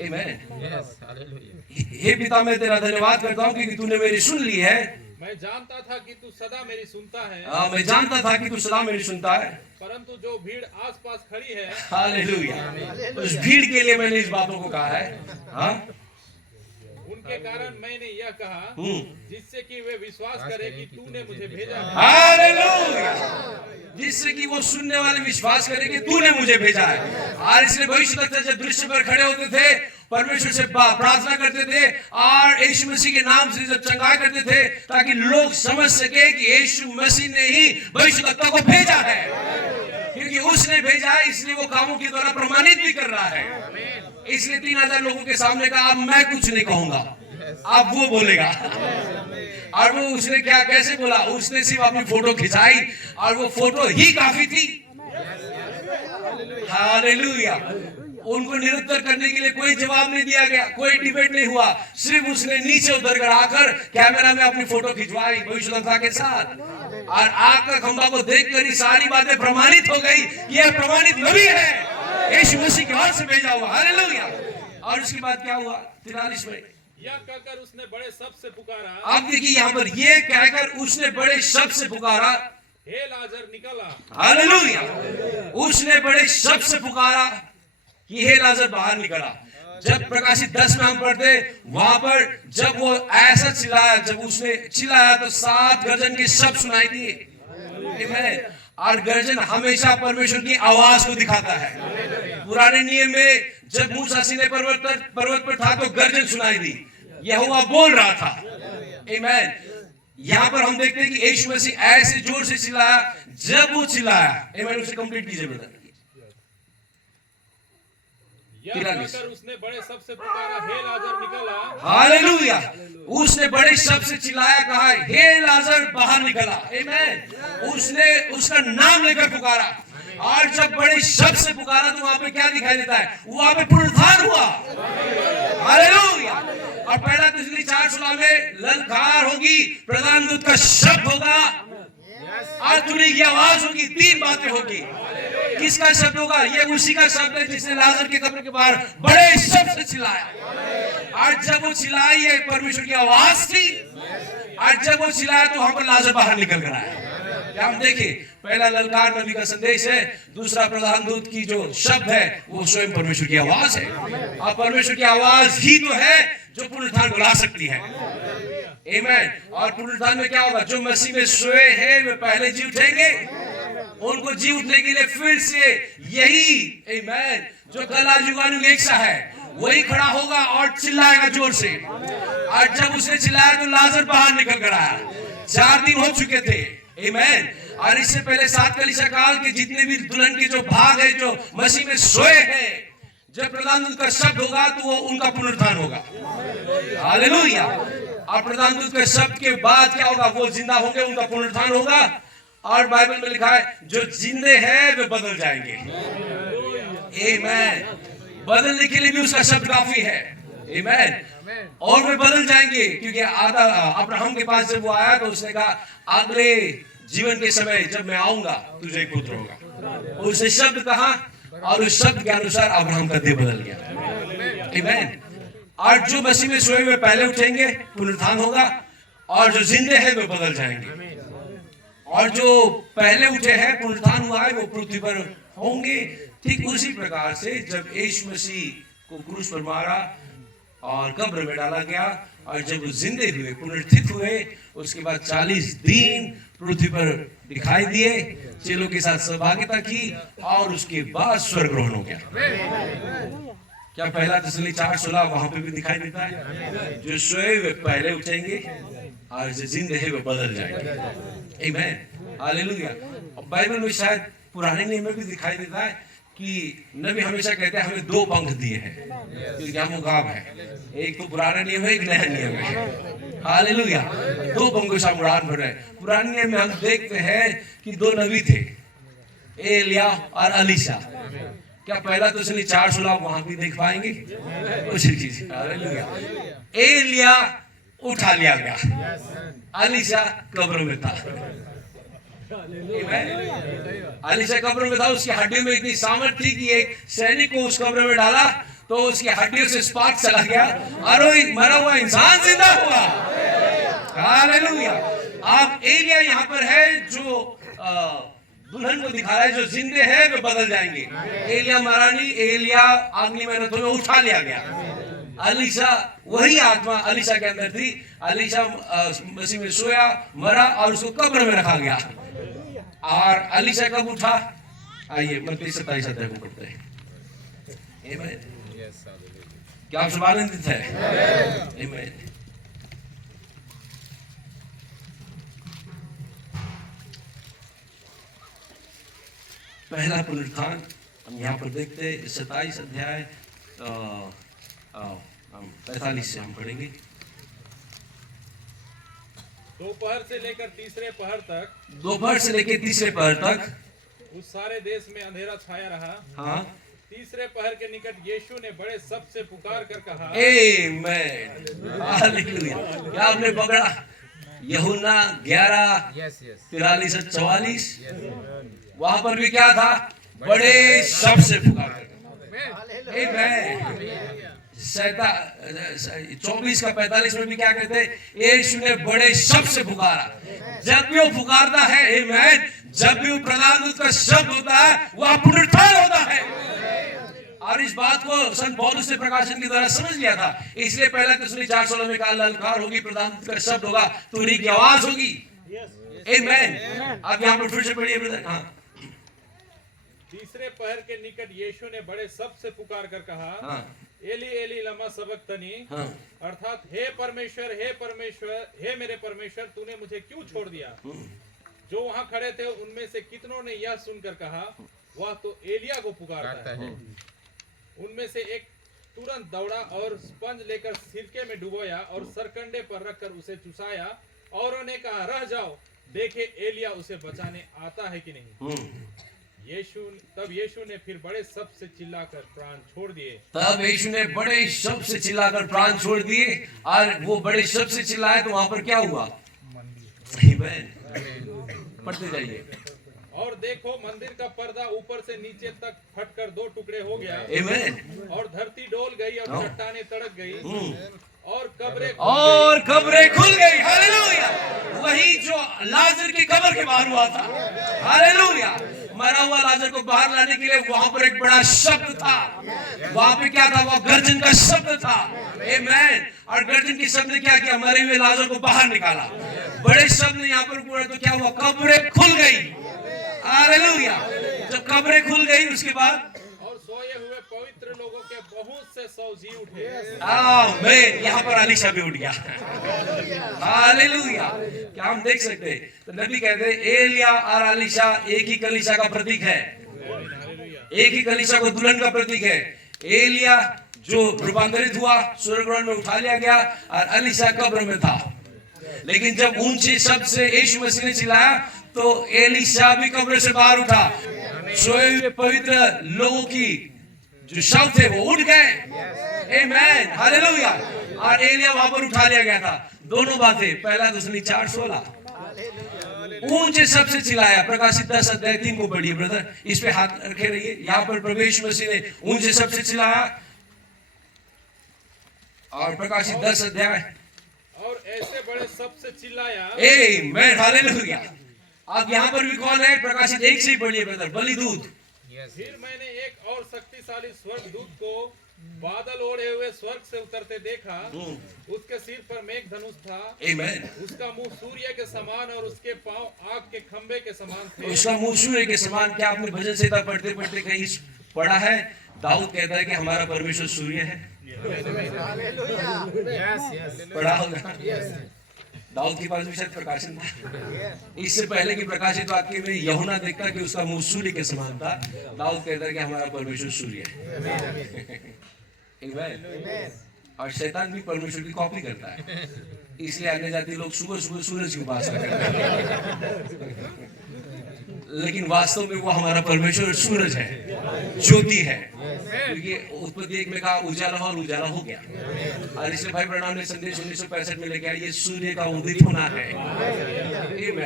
आमीन। हे पिता, मैं तेरा धन्यवाद करता हूँ क्योंकि तूने मेरी सुन ली है। मैं जानता था कि तू सदा मेरी सुनता है। मैं जानता था कि तू सदा मेरी सुनता है। परंतु जो भीड़ आसपास खड़ी है, हालेलुया, उस भीड़ के लिए मैंने इस बातों को कहा है। हाँ, उनके कारण मैंने यह कहा, जिससे कि वे विश्वास करें कि तूने मुझे भेजा है। हालेलुया। जिससे कि वो सुनने वाले विश्वास करें कि तूने मुझे भेजा है। और इसलिए भविष्यवक्ता जब दृश्य पर खड़े होते थे, परमेश्वर से प्रार्थना करते थे और यीशु मसीह के नाम से जब चंगाई करते थे, ताकि लोग समझ सके कि यीशु मसीह ने ही भविष्यवक्ता को भेजा है। क्योंकि उसने भेजा है, इसलिए वो कामों के द्वारा प्रमाणित भी कर रहा है। इसलिए 3000 लोगों के सामने कहा, अब मैं कुछ नहीं कहूंगा, अब वो बोलेगा। और वो उसने क्या कैसे बोला? उसने सिर्फ अपनी फोटो खिंचाई और वो फोटो ही काफी थी। हालेलुया। उनको निरुत्तर करने के लिए कोई जवाब नहीं दिया गया, कोई डिबेट नहीं हुआ। सिर्फ उसने नीचे उतर कर आकर कैमरा में अपनी फोटो खिंचवाई भविष्यवक्ता के साथ, और आग का खंभा को देखकर ही सारी बातें प्रमाणित हो गई। यह प्रमाणित नबी है, यीशु मसीह की ओर से भेजा हुआ। हालेलुया। और उसके बाद क्या हुआ? 43 में यह कहकर उसने बड़े शब्द से पुकारा। आप देखिए यहाँ पर, ये कहकर उसने बड़े शब्द से पुकारा, हे लाजर निकल आ। हालेलुया। उसने बड़े शब्द से पुकारा कि हे लाजर बाहर निकला। जब प्रकाशित 10 में हम पढ़ते, वहां पर जब वो ऐसा चिल्लाया, जब उसने चिल्लाया तो 7 गर्जन के शब्द सुनाई दिए। और गर्जन हमेशा परमेश्वर की आवाज को दिखाता है। पुराने नियम में जब मूसा सीनै पर्वत पर था तो गर्जन सुनाई दी, यहोवा बोल रहा था। आमीन। यहाँ पर हम देखते हैं कि यीशु मसीह ऐसे जोर से चिल्लाया, जब वो चिल्लाया। आमीन। उसे कंप्लीट कीजिए ब्रदर। यह 43। कहकर उसने बड़े शब्द से पुकारा, हे लाजर निकला। हालेलुया। उसने बड़े शब्द से चिल्लाया, कहा हे लाजर बाहर निकला। आमीन। उसने उसका नाम लेकर पुकारा, और जब बड़े शब्द से पुकारा तो वहां पे क्या दिखाई देता है? वहां पे पुनरुत्थान हुआ। हालेलुया। और पहला तिसली 4:16 में ललकार होगी, प्रधान दूत का शब्द होगा, और तुरही की आवाज होगी, 3 बातें होगी। किसका शब्द होगा? ये उसी का शब्द है जिसने लाजर के कब्र के बाहर बड़े शब्द से चिल्लाया। और जब वो चिल्लाई, ये परमेश्वर की आवाज थी, और जब वो चिल्लाया तो वहां पर लाजर बाहर निकल कर आया। क्या हम देखें? पहला ललकार नबी का संदेश है, दूसरा प्रधान दूत की जो शब्द है वो स्वयं परमेश्वर की आवाज है। और परमेश्वर की आवाज ही तो है जो पुनरुत्थान को ला सकती है। आमीन। और पुनरुत्थान में क्या होगा? जो मसीह में सोए हैं वे पहले जी उठेंगे। उनको जी उठने के लिए फिर से यही आमीन जो कल आज युगानुग एक सा है वही खड़ा होगा और चिल्लाएगा जोर से। और जब उसने चिल्लाया तो लाजर बाहर निकल कर आया। 4 दिन हो चुके थे। आमीन। और इससे पहले 7 कलीसिया काल के जितने भी दुल्हन के जो भाग है जो मसीह में सोए हैं, जब प्रधान दूत का शब्द होगा तो वो उनका पुनरुत्थान होगा। हालेलुया। और प्रधान दूत के शब्द के बाद क्या होगा? वो जिंदा होंगे, उनका पुनरुत्थान होगा। और बाइबल में लिखा है जो जिंदे हैं वे बदल जाएंगे। आमीन। बदलने के लिए भी उसका शब्द काफी है। आमीन। और वे बदल जाएंगे, क्योंकि आधा अब्राहम के पास जब वो आया तो उसने कहा अगले जीवन के समय जब मैं आऊंगा तुझे एक पुत्र होगा। उसने शब्द कहा और उस शब्द के अनुसार अब्राहम का देह बदल गया। आमीन। और जो मसीह में सोए हुए पहले उठेंगे, पुनरुत्थान होगा, और जो जिंदे हैं वे बदल जाएंगे। और जो पहले उठे हैं, पुनरुत्थान हुआ है, वो पृथ्वी पर होंगे। ठीक उसी प्रकार से जब यीशु मसीह को क्रूस पर मारा और कब्र में डाला गया, और जब वो जिंदे हुए, पुनरुत्थित हुए, उसके बाद 40 दिन पृथ्वी पर दिखाई दिए, चेलों के साथ सहभागिता की, और उसके बाद स्वर्ग ग्रहण हो गया। क्या पहला तिसली 4:16 वहां पे भी दिखाई देता है? जो सोए वे पहले उठेंगे और जो जिंदे हैं वे बदल जाएंगे। आमीन। हालेलुया। और बाइबल में शायद पुराने नियम में भी दिखाई देता है कि नबी हमेशा कहते हैं हमें 2 पंख दिए हैं, क्योंकि हम मुकाम है। एक तो पुराना नियम है, एक नया नियम है। हालेलुया। 2 पंखों से हम उड़ान भर रहे हैं। पुराने नियम में हम देखते हैं कि 2 नबी थे, एलिया और एलीशा। क्या पहला तो इसलिए 4:16 वहां भी देख पाएंगे? उसी चीज। हालेलुया। एलिया उठा लिया गया, एलीशा कब्र में था। एलीशा कब्र में था, उसकी हड्डियों में इतनी सामर्थ थी कि एक सैनिक को उस कब्र में डाला तो उसकी हड्डियों से स्पार्क चला गया और वो मरा हुआ इंसान जिंदा हुआ। हालेलुया। अब एलिया यहाँ पर है जो दुल्हन को दिखा रहा है, जो जिंदे हैं वे बदल जाएंगे। एलिया मरा नहीं, एलिया अगली मेहनतों में उठा लिया गया। एलीशा वही आत्मा एलीशा के अंदर थी। एलीशा मसीह में सोया, मरा और उसको कब्र में रखा गया। और एलीशा कब उठा? आइए मत्ती 27 अध्याय को पढ़ते हैं। आमीन। क्या आप सब आनंदित है? आमीन। पहला पुनरुत्थान हम यहाँ पर देखते हैं 27 अध्याय 45 से हम पढ़ेंगे। दोपहर से लेकर तीसरे पहर तक, दोपहर से लेकर तीसरे पहर तक उस सारे देश में अंधेरा छाया रहा। हाँ। तीसरे पहर के निकट यीशु ने बड़े शब्द से पुकार कर कहा, आमीन। हालेलुया। क्या आपने पकड़ा? यूहन्ना 11:43-44 वहां पर भी क्या था? बड़े शब्द से पुकार कर। 24 का 45 में भी क्या कहते हैं? यीशु ने बड़े शब्द से पुकारा। जब भी वो पुकारता है, आमीन, जब भी वो प्रधान दूत का शब्द होता है वह पुनरुत्थान होता है। और इस बात को संत पौलुस ने प्रकाशन के द्वारा समझ लिया था। इसलिए पहला तिसली 4:16 में कहा ललकार होगी, प्रधान दूत का शब्द होगा, तुरही की आवाज होगी। आमीन। अब यहाँ पर फिर से पढ़िए ब्रदर। हाँ। तीसरे पहर के निकट यीशु ने बड़े शब्द से पुकार कर कहा, हाँ। एली एली लमा सबक्तनी, हाँ। अर्थात हे परमेश्वर, हे परमेश्वर, हे मेरे परमेश्वर, तूने मुझे क्यों छोड़ दिया? जो वहां खड़े थे उनमें से कितनों ने यह सुनकर कहा, वह तो एलिया को पुकारता है। उनमें से एक तुरंत दौड़ा और स्पंज लेकर सिरके में डुबोया और सरकंडे पर रखकर उसे चुसाया और उन्होंने कहा, रह जाओ, देखे एलिया उसे बचाने आता है कि नहीं। तब यीशु ने फिर बड़े शब्द से चिल्लाकर प्राण छोड़ दिए। तब यीशु ने बड़े शब्द से चिल्लाकर प्राण छोड़ दिए। और वो बड़े शब्द से चिल्लाए तो वहां पर क्या हुआ? पढ़ते जाइए। और देखो, मंदिर का पर्दा ऊपर से नीचे तक फटकर 2 टुकड़े हो गया। आमीन। और धरती डोल गई और चट्टानें तड़क गई और कब्रें खुल गई। हालेलुया। वही जो लाजर की कब्र के बाहर हुआ था। हालेलुया। मरा हुआ लाजर को बाहर लाने के लिए वहां पर एक बड़ा शब्द था। वहां पे क्या था? वो गर्जन का शब्द था। आमीन। और गर्जन के शब्द ने क्या किया? मरे हुए लाजर को बाहर निकाला। बड़े शब्द ने यहाँ पर पूरा तो क्या हुआ? कब्रें खुल गई। हालेलुया। जब कब्रें खुल गई उसके बाद और सोए हुए पवित्र लोगों के बहुत से शव जी उठे। आमीन। यहाँ पर अलीशा भी उठ गया। हालेलुया। क्या हम देख सकते हैं? तो नबी कहते हैं एलिया और अलीशा एक ही कलीसिया का प्रतीक है। एक ही कलीसिया को दुल्हन का प्रतीक है। एलिया जो रूपांतरित हुआ, स्वर्गलोक में उठा लिया गया, और अलीशा कब्र में था। लेकिन जब ऊंचे शब्द से यीशु मसीह ने चिल्लाया तो एलीशा भी कब्र से बाहर उठा। सोए हुए पवित्र लोगों की जो शव थे वो उठ गए। आमीन। हालेलुया। और एलिया वहां पर उठा लिया गया था। दोनों बातें, पहला दुसनी 4:16 ऊंचे शब्द से चिल्लाया। प्रकाशित 10:3 को पढ़िए ब्रदर, इस पे हाथ रखे रहिए। यहाँ पर प्रभु यीशु मसीह ने ऊंचे शब्द से चिल्लाया। और प्रकाशित 10 अध्याय और ऐसे बड़े शब्द से चिल्लाया। आमीन। हालेलुया। अब यहाँ पर भी कौन है? प्रकाशित 1 से ही पढ़िए ब्रदर, बलिदूत। फिर मैंने एक और शक्तिशाली स्वर्गदूत को बादल ओढ़े हुए स्वर्ग से उतरते देखा। उसके सिर पर मेघ धनुष था। आमीन। उसका मुंह सूर्य के समान और उसके पांव आग के खंभे के समान थे। उसका मुंह सूर्य के समान। क्या आपने भजन संहिता पढ़ते पढ़ते कहीं पढ़ा है? दाऊद कहता है कि हमारा परमेश्वर सूर्य है। पढ़ा होगा। दाऊद के पास भी शायद प्रकाशन था। इससे पहले कि प्रकाशित वाक्य में यूहन्ना देखता कि उसका मुंह सूर्य के समान था। दाऊद कहता है कि हमारा परमेश्वर सूर्य है। आमीन। और शैतान भी परमेश्वर की कॉपी करता है। इसलिए अन्य जाति लोग सुबह सुबह सूरज की उपासना करते हैं। लेकिन वास्तव में वो हमारा परमेश्वर सूरज है, ज्योति है। क्योंकि उत्पत्ति 1 में कहा उजाला और उजाला हो गया। और इसलिए भाई ब्रह्म ने संदेश 1965 में लेके आया, ये सूर्य का उदित होना है। आमीन।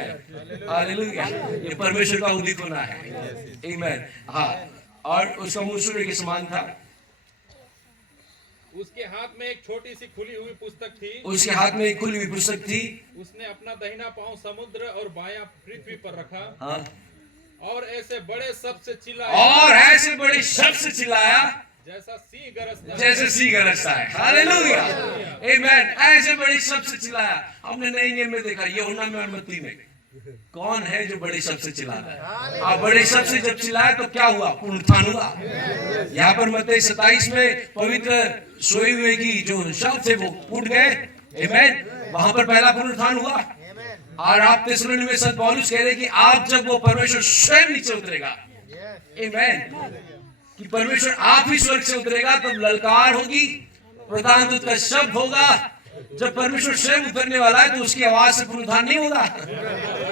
हालेलुया। ये परमेश्वर का उदित होना है। आमीन। हाँ। और उसका मुंह सूर्य के समान था। उसके हाथ में एक छोटी सी खुली हुई पुस्तक थी। उसके हाथ में एक खुली हुई पुस्तक थी। उसने अपना दाहिना पांव समुद्र और बायां पृथ्वी पर रखा। हाँ। और ऐसे बड़े शब्द से चिल्लाया जैसा सिंह गरजता है। हालेलुया। आमीन। ऐसे बड़े शब्द से चिल्लाया। हमने नए नियम में देखा, यूहन्ना में और मत्ती में कौन है जो बड़े शब्द से चिल्लाता है? आप बड़े शब्द से जब चिल्लाए तो क्या हुआ? पुनरुत्थान हुआ। यहाँ पर मत्ती 27 में पवित्र सोए हुए की जो शब्द थे वो उठ गए। आमीन। वहां पर पहला पुनरुत्थान हुआ। और आप थिस्सलुनीके में संत पौलुस कह रहे कि आप जब वो परमेश्वर स्वयं नीचे उतरेगा, आमीन, कि परमेश्वर आप ही स्वर्ग से उतरेगा, तब ललकार होगी, प्रधान दूत का शब्द होगा। जब परमेश्वर स्वयं उतरने वाला है तो उसकी आवाज से पुनरुत्थान नहीं होगा।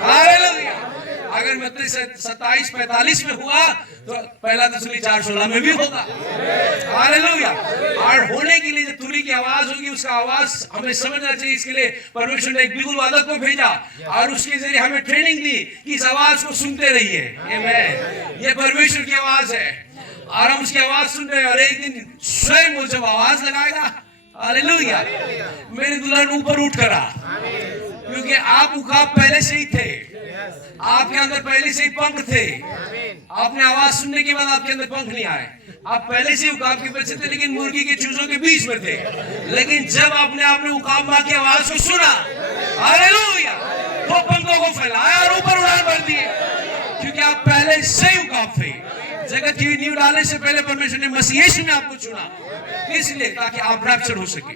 हालेलुया। अगर मत्ती 27:45 में हुआ तो पहला थिस्सलुनीके 4:16 में भी होगा। हालेलुया। और होने के लिए जब तुरी की आवाज होगी, उसका आवाज हमें समझना चाहिए। इसके लिए परमेश्वर ने एक बिगुल वादक को भेजा और उसके जरिए हमें ट्रेनिंग दी कि इस आवाज को सुनते रहिए। आमीन। ये परमेश्वर की आवाज है और हम उसकी आवाज सुन रहे हैं। और एक दिन स्वयं वो जब आवाज लगाएगा, हालेलुया, मेरे दुल्हन ऊपर उठ कर आ, क्योंकि आप उकाब पहले से ही थे, आपके अंदर पहले से ही पंख थे। आपने आवाज सुनने के बाद आपके अंदर पंख नहीं आए। आप पहले से उकाब के बच्चे थे, लेकिन मुर्गी के चूजों के बीच में थे। लेकिन जब आपने उकाब माँ की आवाज को सुना, हालेलुया, तो पंखों को फैलाया और ऊपर उड़ान भर दिए, क्योंकि आप पहले से ही उकाब थे। जगत की नींव डालने से पहले परमेश्वर ने मसीह यीशु में आपको चुना, इसलिए ताकि आप रैप्चर हो सके।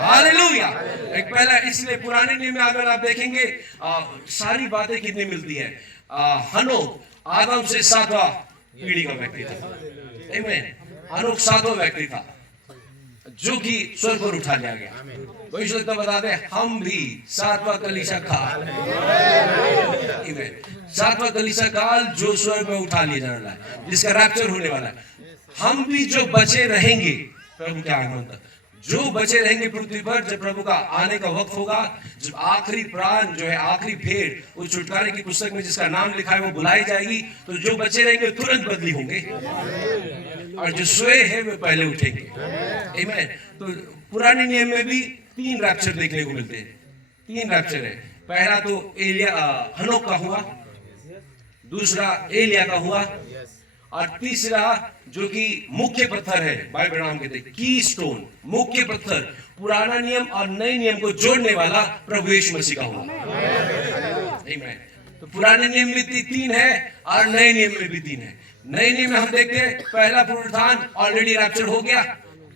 हालेलुया। एक पहला, इसलिए पुराने नियम में अगर आप देखेंगे सारी बातें कितनी मिलती है। हनोक आदम से 7वां पीढ़ी का व्यक्ति था। आमीन। हनोक सातवां व्यक्ति था जो कि स्वर्ग पर उठा लिया गया। कोई तो बता दे, हम भी सातवां कलीसिया काल, सातवां कलीसिया काल जो स्वर्ग में उठा लिया जाने वाला है, जिसका रैप्चर होने वाला है, हम भी जो बचे रहेंगे प्रभु के आगमन तक, जो बचे रहेंगे पृथ्वी पर, जब प्रभु का आने का वक्त होगा, जब आखिरी प्राण जो है, आखिरी भेंट उस छुटकारे की पुस्तक में जिसका नाम लिखा है वो बुलाई जाएगी, तो जो बचे रहेंगे तुरंत बदली होंगे और जो सोए हैं वे पहले उठेंगे। आमीन। तो पुराने नियम में भी 3 रैप्चर देखने को मिलते हैं। 3 रैप्चर है। पहला तो हनोक का हुआ, दूसरा एलिया का हुआ, और तीसरा जो कि मुख्य पत्थर है, बाइबल नाम कहते हैं की स्टोन, मुख्य पत्थर, पुराना नियम और नए नियम को जोड़ने वाला प्रभु यीशु मसीह का हुआ। आमीन। तो पुराने नियम में 3 है और नए नियम में भी 3 है। नए नियम में हम देखते हैं पहला पुनरुत्थान ऑलरेडी रैप्चर हो गया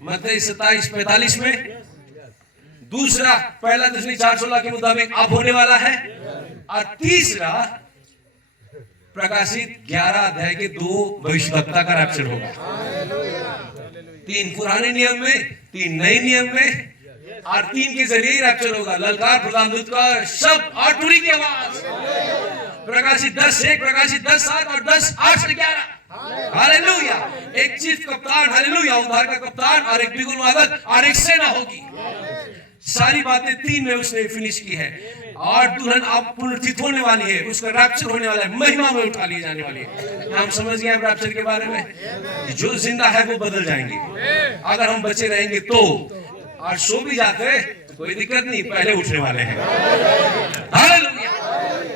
मत्ती 27:45 में, दूसरा पहला तिमोथी 4:16 के मुताबिक अब होने वाला है, और तीसरा प्रकाशित 11 अध्याय के 2 भविष्यवक्ता का रैप्चर होगा। 3 पुराने नियम में, 3 नए नियम में, और 3 के जरिए ही रैप्चर होगा। ललकार, प्रधान दूत का शब्द और तुरही की आवाज, प्रकाशित 10:1, प्रकाशित 10:7 और 10:8 से 11। हालेलुया। एक चीफ कप्तान, हालेलुया, उद्धार का कप्तान, और एक बिगुल वादक, और एक सेना होगी। सारी बातें 3 में उसने फिनिश की है, और दुल्हन अब पुनरुत्थित होने वाली है, उसका रैप्चर होने वाला है, महिमा में उठा ली जाने वाली है। हम समझ गए रैप्चर के बारे में, जो जिंदा है वो बदल जाएंगे, अगर हम बचे रहेंगे तो, और सो भी जाते तो कोई दिक्कत नहीं, पहले उठने वाले हैं। हालेलुया।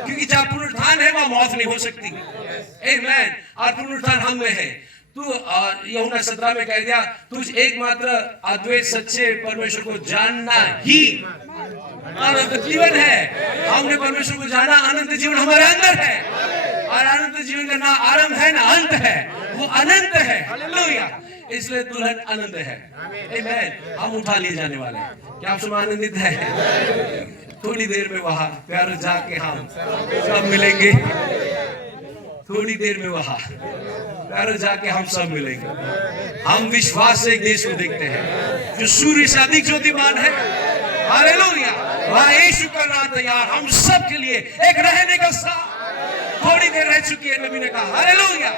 क्योंकि जहाँ पुनरुत्थान है वहां मौत नहीं हो सकती। आमीन। और पुनरुत्थान हम में है। तू यूहन्ना 17 में कह दिया, तुझ एकमात्र अद्वैत सच्चे परमेश्वर को जानना ही अनंत जीवन है। हमने परमेश्वर को जाना, अनंत जीवन हमारे अंदर है, और अनंत जीवन का ना आरंभ है ना अंत है, वो अनंत है। हालेलुया। इसलिए दुल्हन अनंत है। आमीन। हम उठा लिए जाने वाले हैं। क्या आप सब आनंदित है? थोड़ी देर में वहां प्यारे जाके हम सब मिलेंगे। थोड़ी देर में वहां प्यारे जाके हम सब मिलेंगे। हम विश्वास से एक देश को देखते हैं जो सूर्य से अधिक ज्योतिमान है। हालेलुया। वहां यीशु का नाम तैयार हम सब के लिए एक रहने का स्थान। थोड़ी देर रह चुकी है, नबी ने कहा हालेलुया।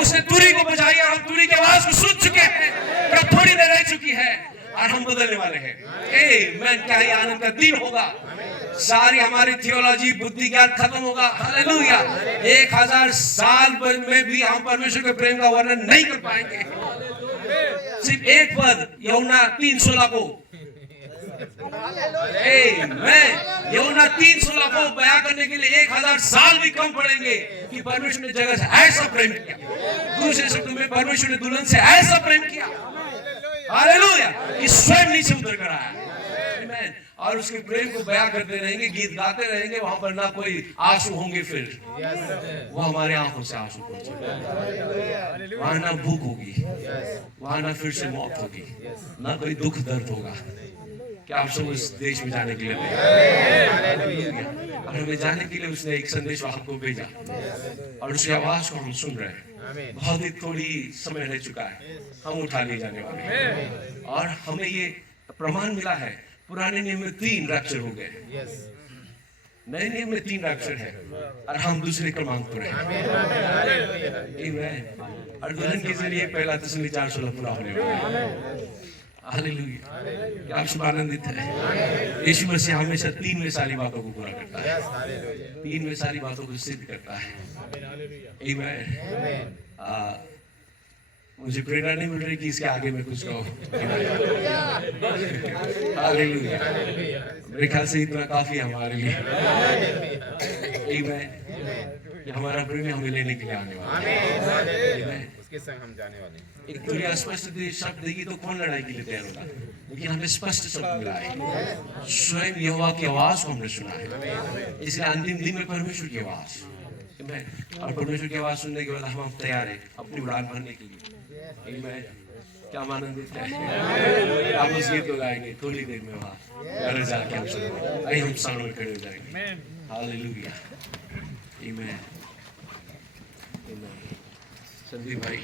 उसने तुरी को बजाई और हम तुरी की आवाज को सुन चुके हैं। पर थोड़ी देर रह चुकी है और हम बदलने वाले हैं। आमीन। क्या ही आनंद का दिन होगा। सारी हमारी थियोलॉजी, बुद्धि ज्ञान खत्म होगा। हालेलुया। 1000 साल में भी हम परमेश्वर के प्रेम का वर्णन नहीं कर पाएंगे। सिर्फ एक पद यूहन्ना 3:16 को, यूहन्ना 3:16 को बयां करने के लिए 1000 साल भी कम पड़ेंगे कि परमेश्वर ने जगत से ऐसा प्रेम किया। दूसरे शब्दों में परमेश्वर ने दुल्हन से ऐसा प्रेम किया, हालेलुया, कि स्वयं नीचे उतर कर आया। आमीन। और उसके प्रेम को बयां करते रहेंगे, गीत गाते रहेंगे। वहां पर ना कोई आंसू होंगे, फिर वो हमारे आंखों से आंसू पहुंचे। वहां ना भूख होगी, वहां ना फिर से मौत होगी, ना कोई दुख दर्द होगा। क्या आप सब उस देश में जाने के लिए और हमें जाने के लिए उसने एक संदेश आपको भेजा, और उसकी आवाज को हम सुन रहे हैं। बहुत ही थोड़ी समय रह चुका है, हम उठा लिए जाने वाले हैं। और हमें ये प्रमाण मिला है, पुराने नियम में 3 रैप्चर हो गए, नए नियम में 3 रैप्चर है, और हम दूसरे क्रमांक पर हैं। आमीन। और दुल्हन के जरिए पहला तिमोथी 4:16 पूरा होने वाला है। हालेलुया। आप सब आनंदित है। यीशु मसीह हमेशा 3 में सारी बातों को पूरा करता है, 3 में सारी बातों को सिद्ध करता है। आमीन। मुझे प्रेरणा नहीं मिल रही कि इसके आगे में कुछ कहो। हालेलुया। मेरे ख्याल से इतना काफी है हमारे लिए। आमीन। हमारा प्रेमी हमें लेने के लिए आने वाला है, उसके संग हम जाने वाले हैं। एक थोड़ी स्पष्ट शब्द देगी तो कौन लड़ाई के लिए तैयार होगा, लेकिन हमें स्पष्ट शब्द मिला है। स्वयं यहोवा की आवाज को हमने सुना है, इसलिए अंतिम दिन में परमेश्वर की आवाज, और परमेश्वर की आवाज सुनने के बाद हम तैयार हैं अपनी उड़ान भरने के लिए। क्या आनंदित है। आप उस गीत को गाएंगे थोड़ी देर में वहां जाके हम सुनेंगे। आइए हम सामने में खड़े हो जाएंगे। हालेलुया। आमीन। संदीप भाई।